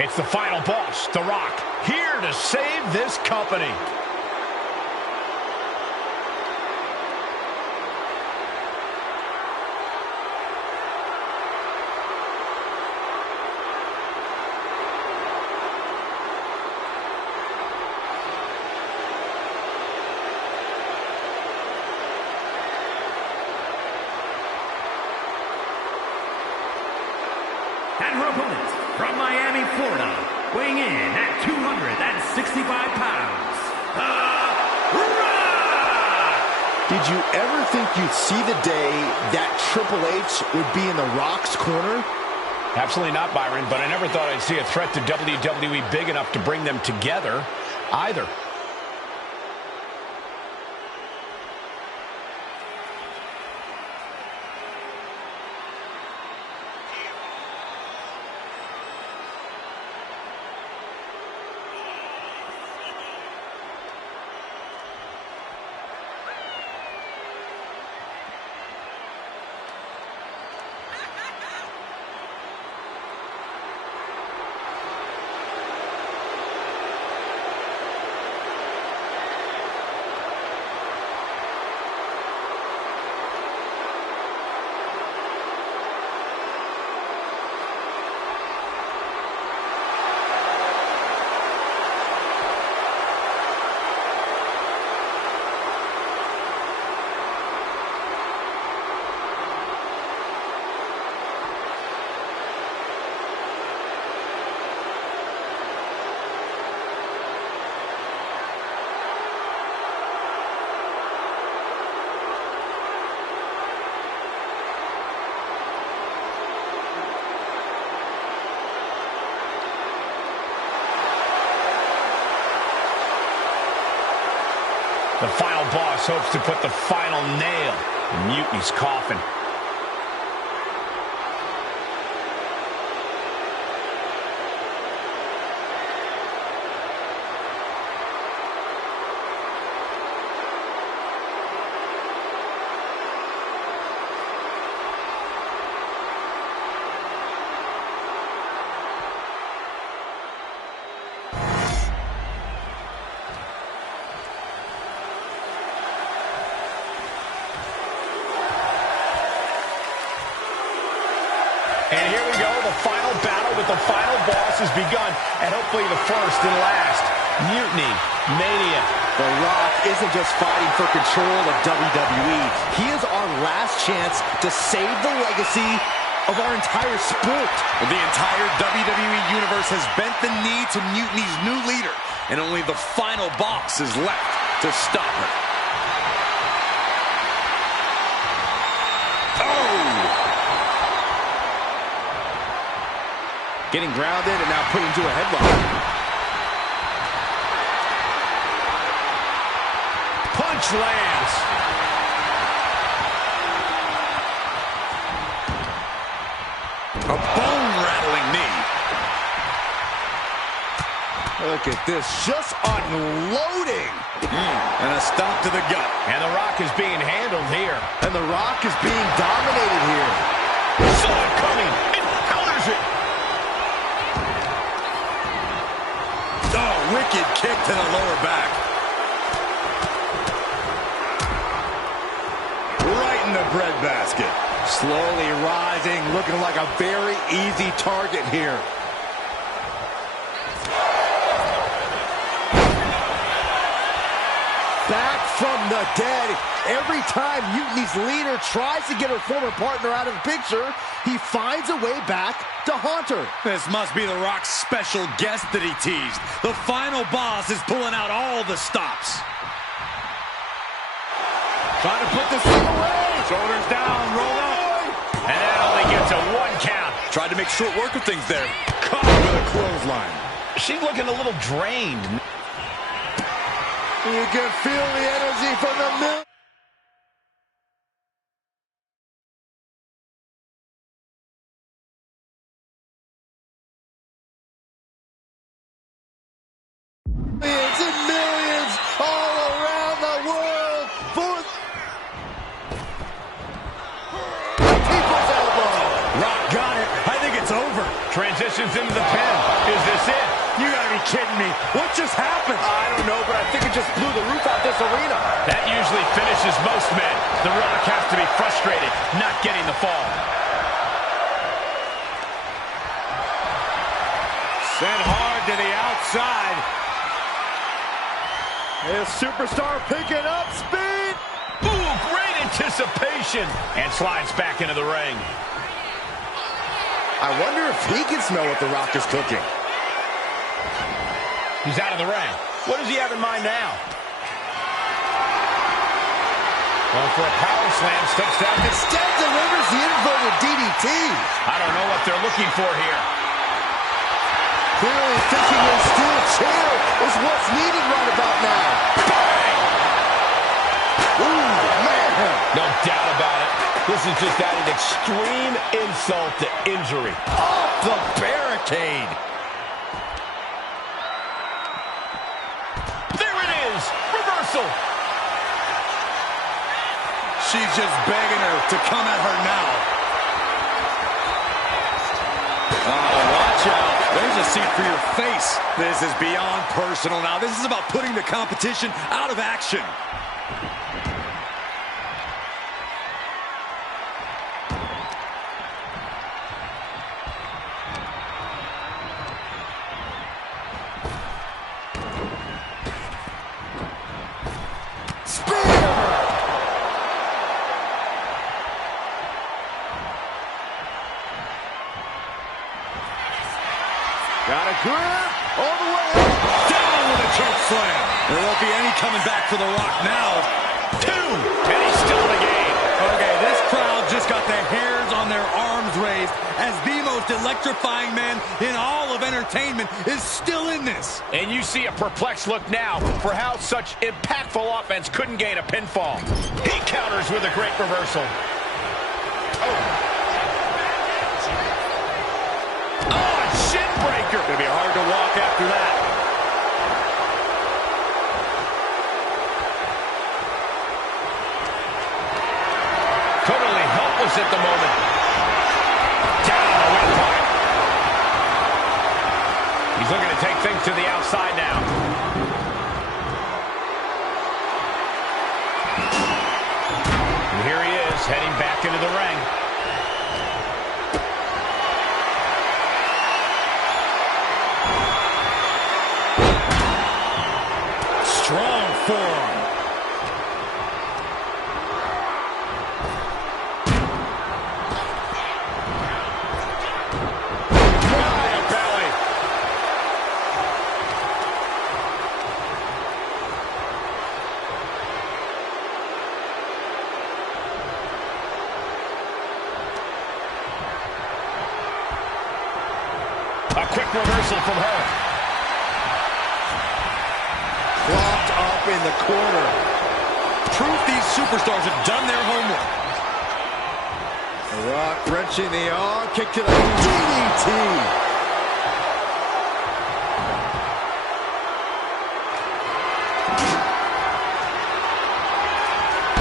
It's the final boss, The Rock, here to save this company. And her opponent, from Miami, Florida, weighing in at 265 pounds, The Rock! Did you ever think you'd see the day that Triple H would be in The Rock's corner? Absolutely not, Byron, but I never thought I'd see a threat to WWE big enough to bring them together either. The final boss hopes to put the final nail in Mutini's coffin. And here we go, the final battle with the final boss has begun, and hopefully the first and last. Mutiny Mania. The Rock isn't just fighting for control of WWE. He is our last chance to save the legacy of our entire sport. The entire WWE Universe has bent the knee to Mutiny's new leader, and only the final boss is left to stop her. Getting grounded and now put into a headlock. Punch lands. A bone-rattling knee. Look at this, just unloading. And a stomp to the gut. And The Rock is being handled here. And The Rock is being dominated here. Saw it coming. It counters it. Oh, wicked kick to the lower back. Right in the breadbasket. Slowly rising, looking like a very easy target here. Back from the dead. Every time Mutiny's leader tries to get her former partner out of the picture, he finds a way back to haunt her. This must be The Rock's special guest that he teased. The final boss is pulling out all the stops. Trying to put this thing away. Shoulders down, roll up. And that only gets a 1 count. Tried to make short work of things there. Caught with a clothesline. She's looking a little drained. You can feel the energy from the millions and millions all around the world for people's elbow. Rock got it. I think it's over. Transitions into the pin. Is this it? You gotta be kidding me. What just happened? I don't know, but I think it just blew the roof off this arena. That usually finishes most men. The Rock has to be frustrated, not getting the fall. Sent hard to the outside. His superstar picking up speed. Ooh, great anticipation. And slides back into the ring. I wonder if he can smell what The Rock is cooking. He's out of the ring. What does he have in mind now? Going for a power slam, steps down. Instead delivers the inverted DDT. I don't know what they're looking for here. Clearly thinking a steel chair is what's needed right about now. Bang! Ooh, man. No doubt about it. This is just adding extreme insult to injury. Off the barricade. Reversal. She's just begging her to come at her now. Oh, watch out. There's a seat for your face. This is beyond personal now. This is about putting the competition out of action. Got a grip all the way up. Down with a choke slam. There won't be any coming back for The Rock now. 2, and he's still in the game. Okay, this crowd just got the hairs on their arms raised as the most electrifying man in all of entertainment is still in this. And you see a perplexed look now for how such impactful offense couldn't gain a pinfall. He counters with a great reversal. Oh, a shin breaker. Gonna be hard to walk after that. Totally helpless at the moment. Down on the windpipe. He's looking to take things to the outside now. And here he is, heading back into the ring. Strong forearm. A quick reversal from her. Propped up in the corner. Proof these superstars have done their homework. The Rock wrenching the arm, kick to the DDT.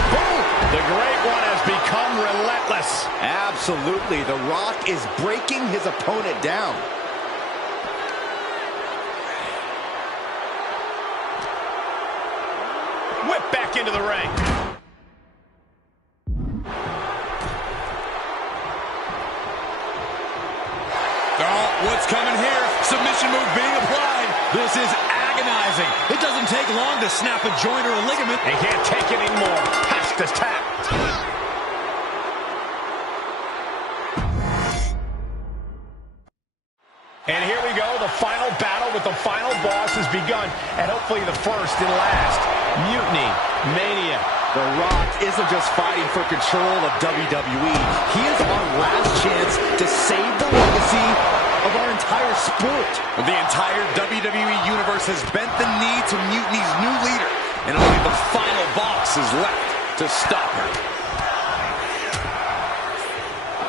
Boom! The Great One has become relentless. Absolutely. The Rock is breaking his opponent down. Whip back into the ring. Oh, what's coming here? Submission move being applied. This is agonizing. It doesn't take long to snap a joint or a ligament. He can't take it anymore. Has to tap. And here we go. The final battle with the final boss has begun. And hopefully the first and last. Mutiny Mania. The Rock isn't just fighting for control of WWE. He is our last chance to save the legacy of our entire sport. The entire WWE Universe has bent the knee to Mutiny's new leader, and only the final boss is left to stop her.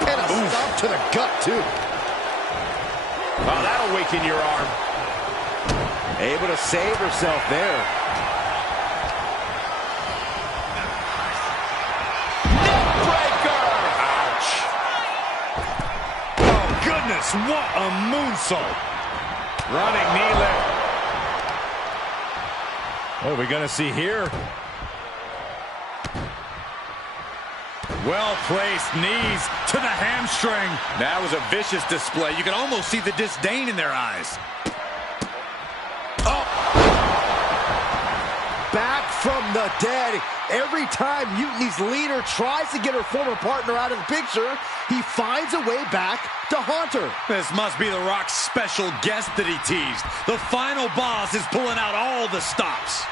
And a stomp to the gut, too. Oh, that'll weaken your arm. Able to save herself there. What a moonsault. Running knee lift. What are we going to see here? Well-placed knees to the hamstring. That was a vicious display. You can almost see the disdain in their eyes. Back from the dead. Every time Mutiny's leader tries to get her former partner out of the picture, he finds a way back to haunt her. This must be The Rock's special guest that he teased. The final boss is pulling out all the stops.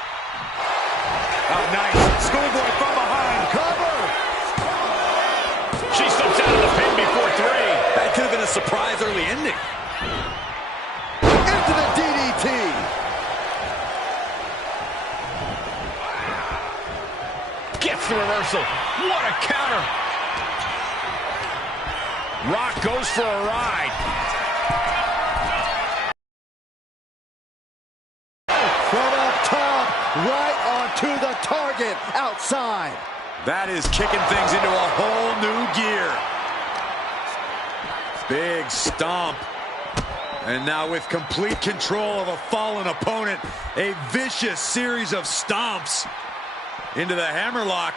Oh, nice. Schoolboy from behind. Cover! She slips out of the pin before three. That could have been a surprise early ending. Into the DDT. Gets the reversal. What a counter. Rock goes for a ride. From up top, right onto the target outside. That is kicking things into a whole new gear. Big stomp. And now with complete control of a fallen opponent, a vicious series of stomps into the hammerlock.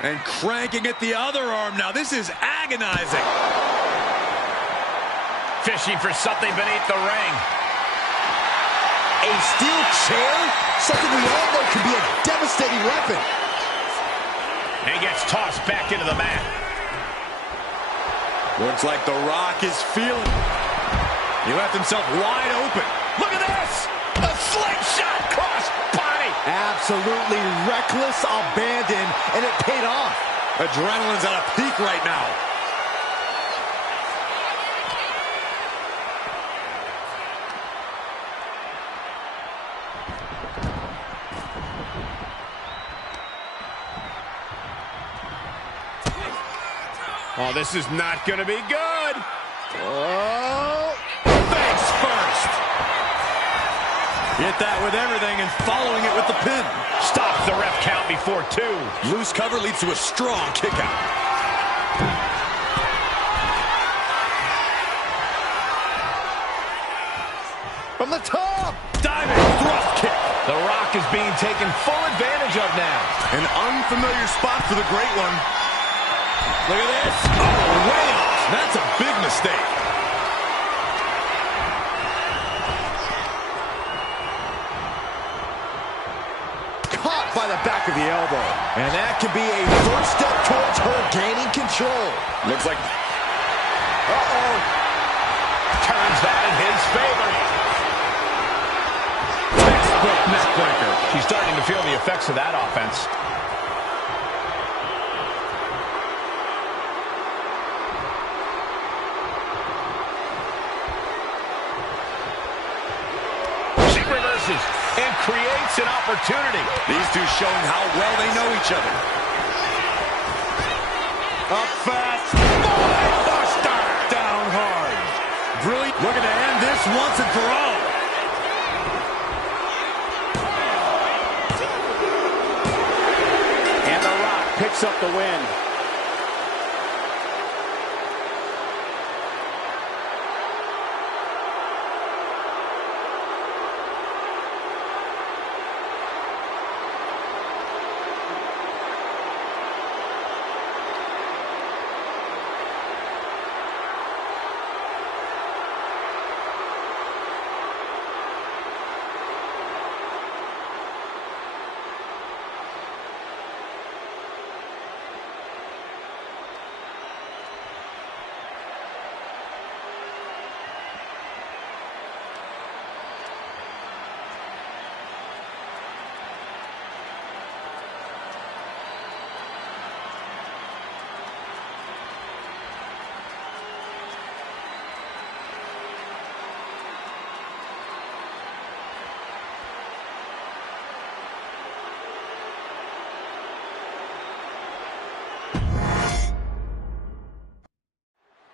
And cranking at the other arm now. This is agonizing. Fishing for something beneath the ring. A steel chair? Something we all know can be a devastating weapon. And he gets tossed back into the mat. Looks like The Rock is feeling. He left himself wide open. Look at this! A slingshot cross body! Absolutely reckless abandon, and it paid off. Adrenaline's at a peak right now. Oh, this is not going to be good. Oh, face first. Hit that with everything and following it with the pin. Stops the ref count before 2. Loose cover leads to a strong kick out. From the top. Diving thrust kick. The Rock is being taken full advantage of now. An unfamiliar spot for the Great One. Look at this. Oh, way off. That's a big mistake. Caught by the back of the elbow. And that could be a first step towards her gaining control. Looks like... Uh-oh. Turns that in his favor. Textbook neckbreaker. She's starting to feel the effects of that offense. And creates an opportunity. These two showing how well they know each other. Up fast. Buster. Down hard. Brilliant. Looking to end this once and for all. And The Rock picks up the win.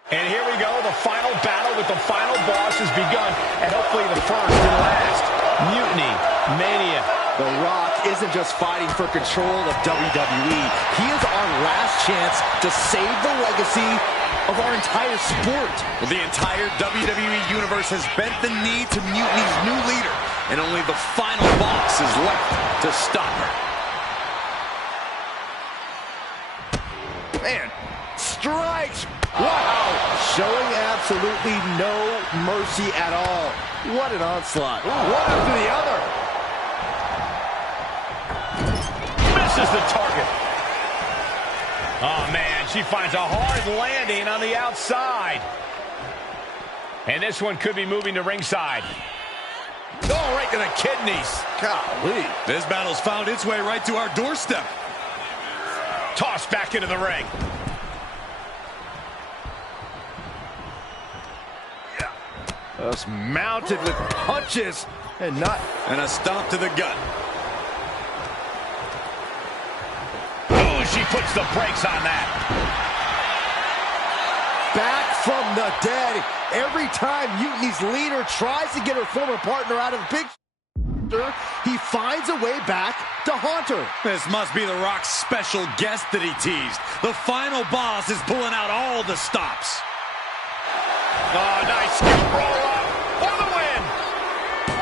And here we go, the final battle with the final boss has begun, and hopefully the first and last. Mutiny Mania. The Rock isn't just fighting for control of WWE. He is our last chance to save the legacy of our entire sport. Well, the entire WWE Universe has bent the knee to Mutiny's new leader, and only the final boss is left to stop her. Man, strikes! Wow! Showing absolutely no mercy at all. What an onslaught. One after the other. Misses the target. Oh, man, she finds a hard landing on the outside. And this one could be moving to ringside. Oh, right to the kidneys. Golly. This battle's found its way right to our doorstep. Tossed back into the ring. Just mounted with punches and not... And a stomp to the gut. Oh, she puts the brakes on that. Back from the dead. Every time Mutiny's leader tries to get her former partner out of the picture, he finds a way back to haunt her. This must be The Rock's special guest that he teased. The final boss is pulling out all the stops. Oh, nice skill roll up for the win.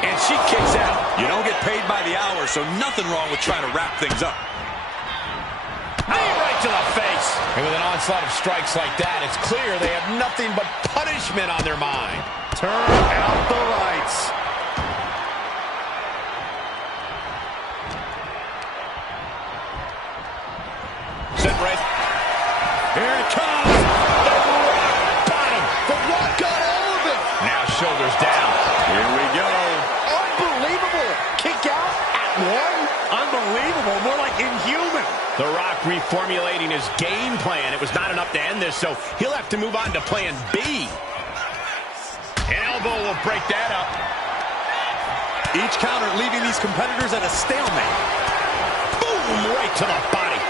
And she kicks out. You don't get paid by the hour, so nothing wrong with trying to wrap things up. Knee right to the face. And with an onslaught of strikes like that, it's clear they have nothing but punishment on their mind. Turn out the lights. Set right. Here it comes. The Rock bottom. The Rock got all of it. Now shoulders down. Here we go. Unbelievable. Kick out at one. Unbelievable. More like inhuman. The Rock formulating his game plan. It was not enough to end this, so he'll have to move on to plan B. An elbow will break that up. Each counter leaving these competitors at a stalemate. Boom, right to the body.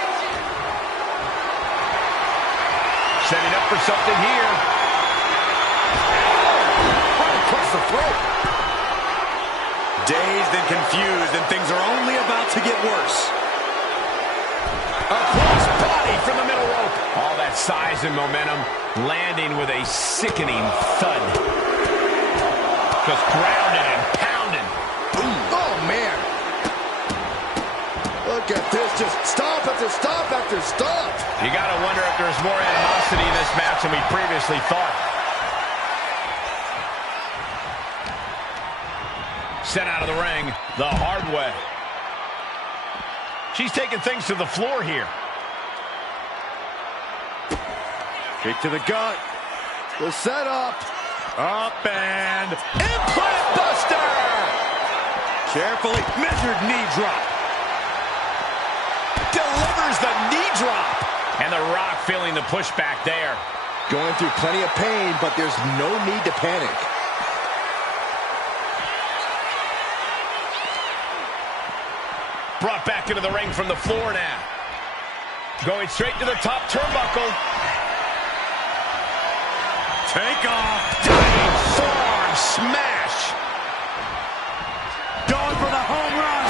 Setting up for something here. Right across the throat. Dazed and confused, and things are only about to get worse. A cross body from the middle rope. All that size and momentum landing with a sickening thud. Just grounded and pounding. Ooh. Oh, man. Look at this. Just stop after stop after stop. You got to wonder if there's more animosity in this match than we previously thought. Sent out of the ring the hard way. She's taking things to the floor here. Kick to the gut. The setup. Up and implant buster. Carefully measured knee drop. Delivers the knee drop. And The Rock feeling the pushback there. Going through plenty of pain, but there's no need to panic. Brought back into the ring from the floor now. Going straight to the top turnbuckle. Take off. Diving forearm smash. Going for the home run.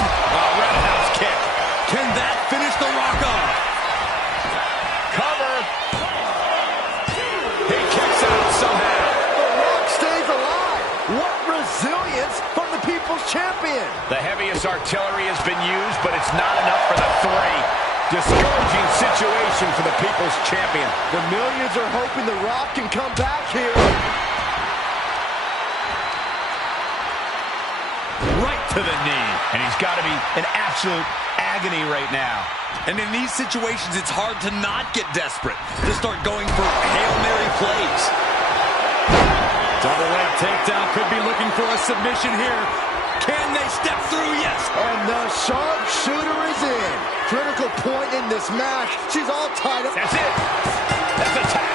Roundhouse kick. Can that finish The Rock off? Cover. He kicks out somehow. The Rock stays alive. What resilience from the People's Champion. The heaviest artillery has been used, but it's not enough for the three. Discouraging situation for the People's Champion. The millions are hoping The Rock can come back here. Right to the knee. And he's got to be in absolute agony right now. And in these situations, it's hard to not get desperate, to start going for Hail Mary plays. Double leg takedown, could be looking for a submission here. Can they step through? Yes. And the sharpshooter is in. Critical point in this match. She's all tied up. That's it. That's a tap.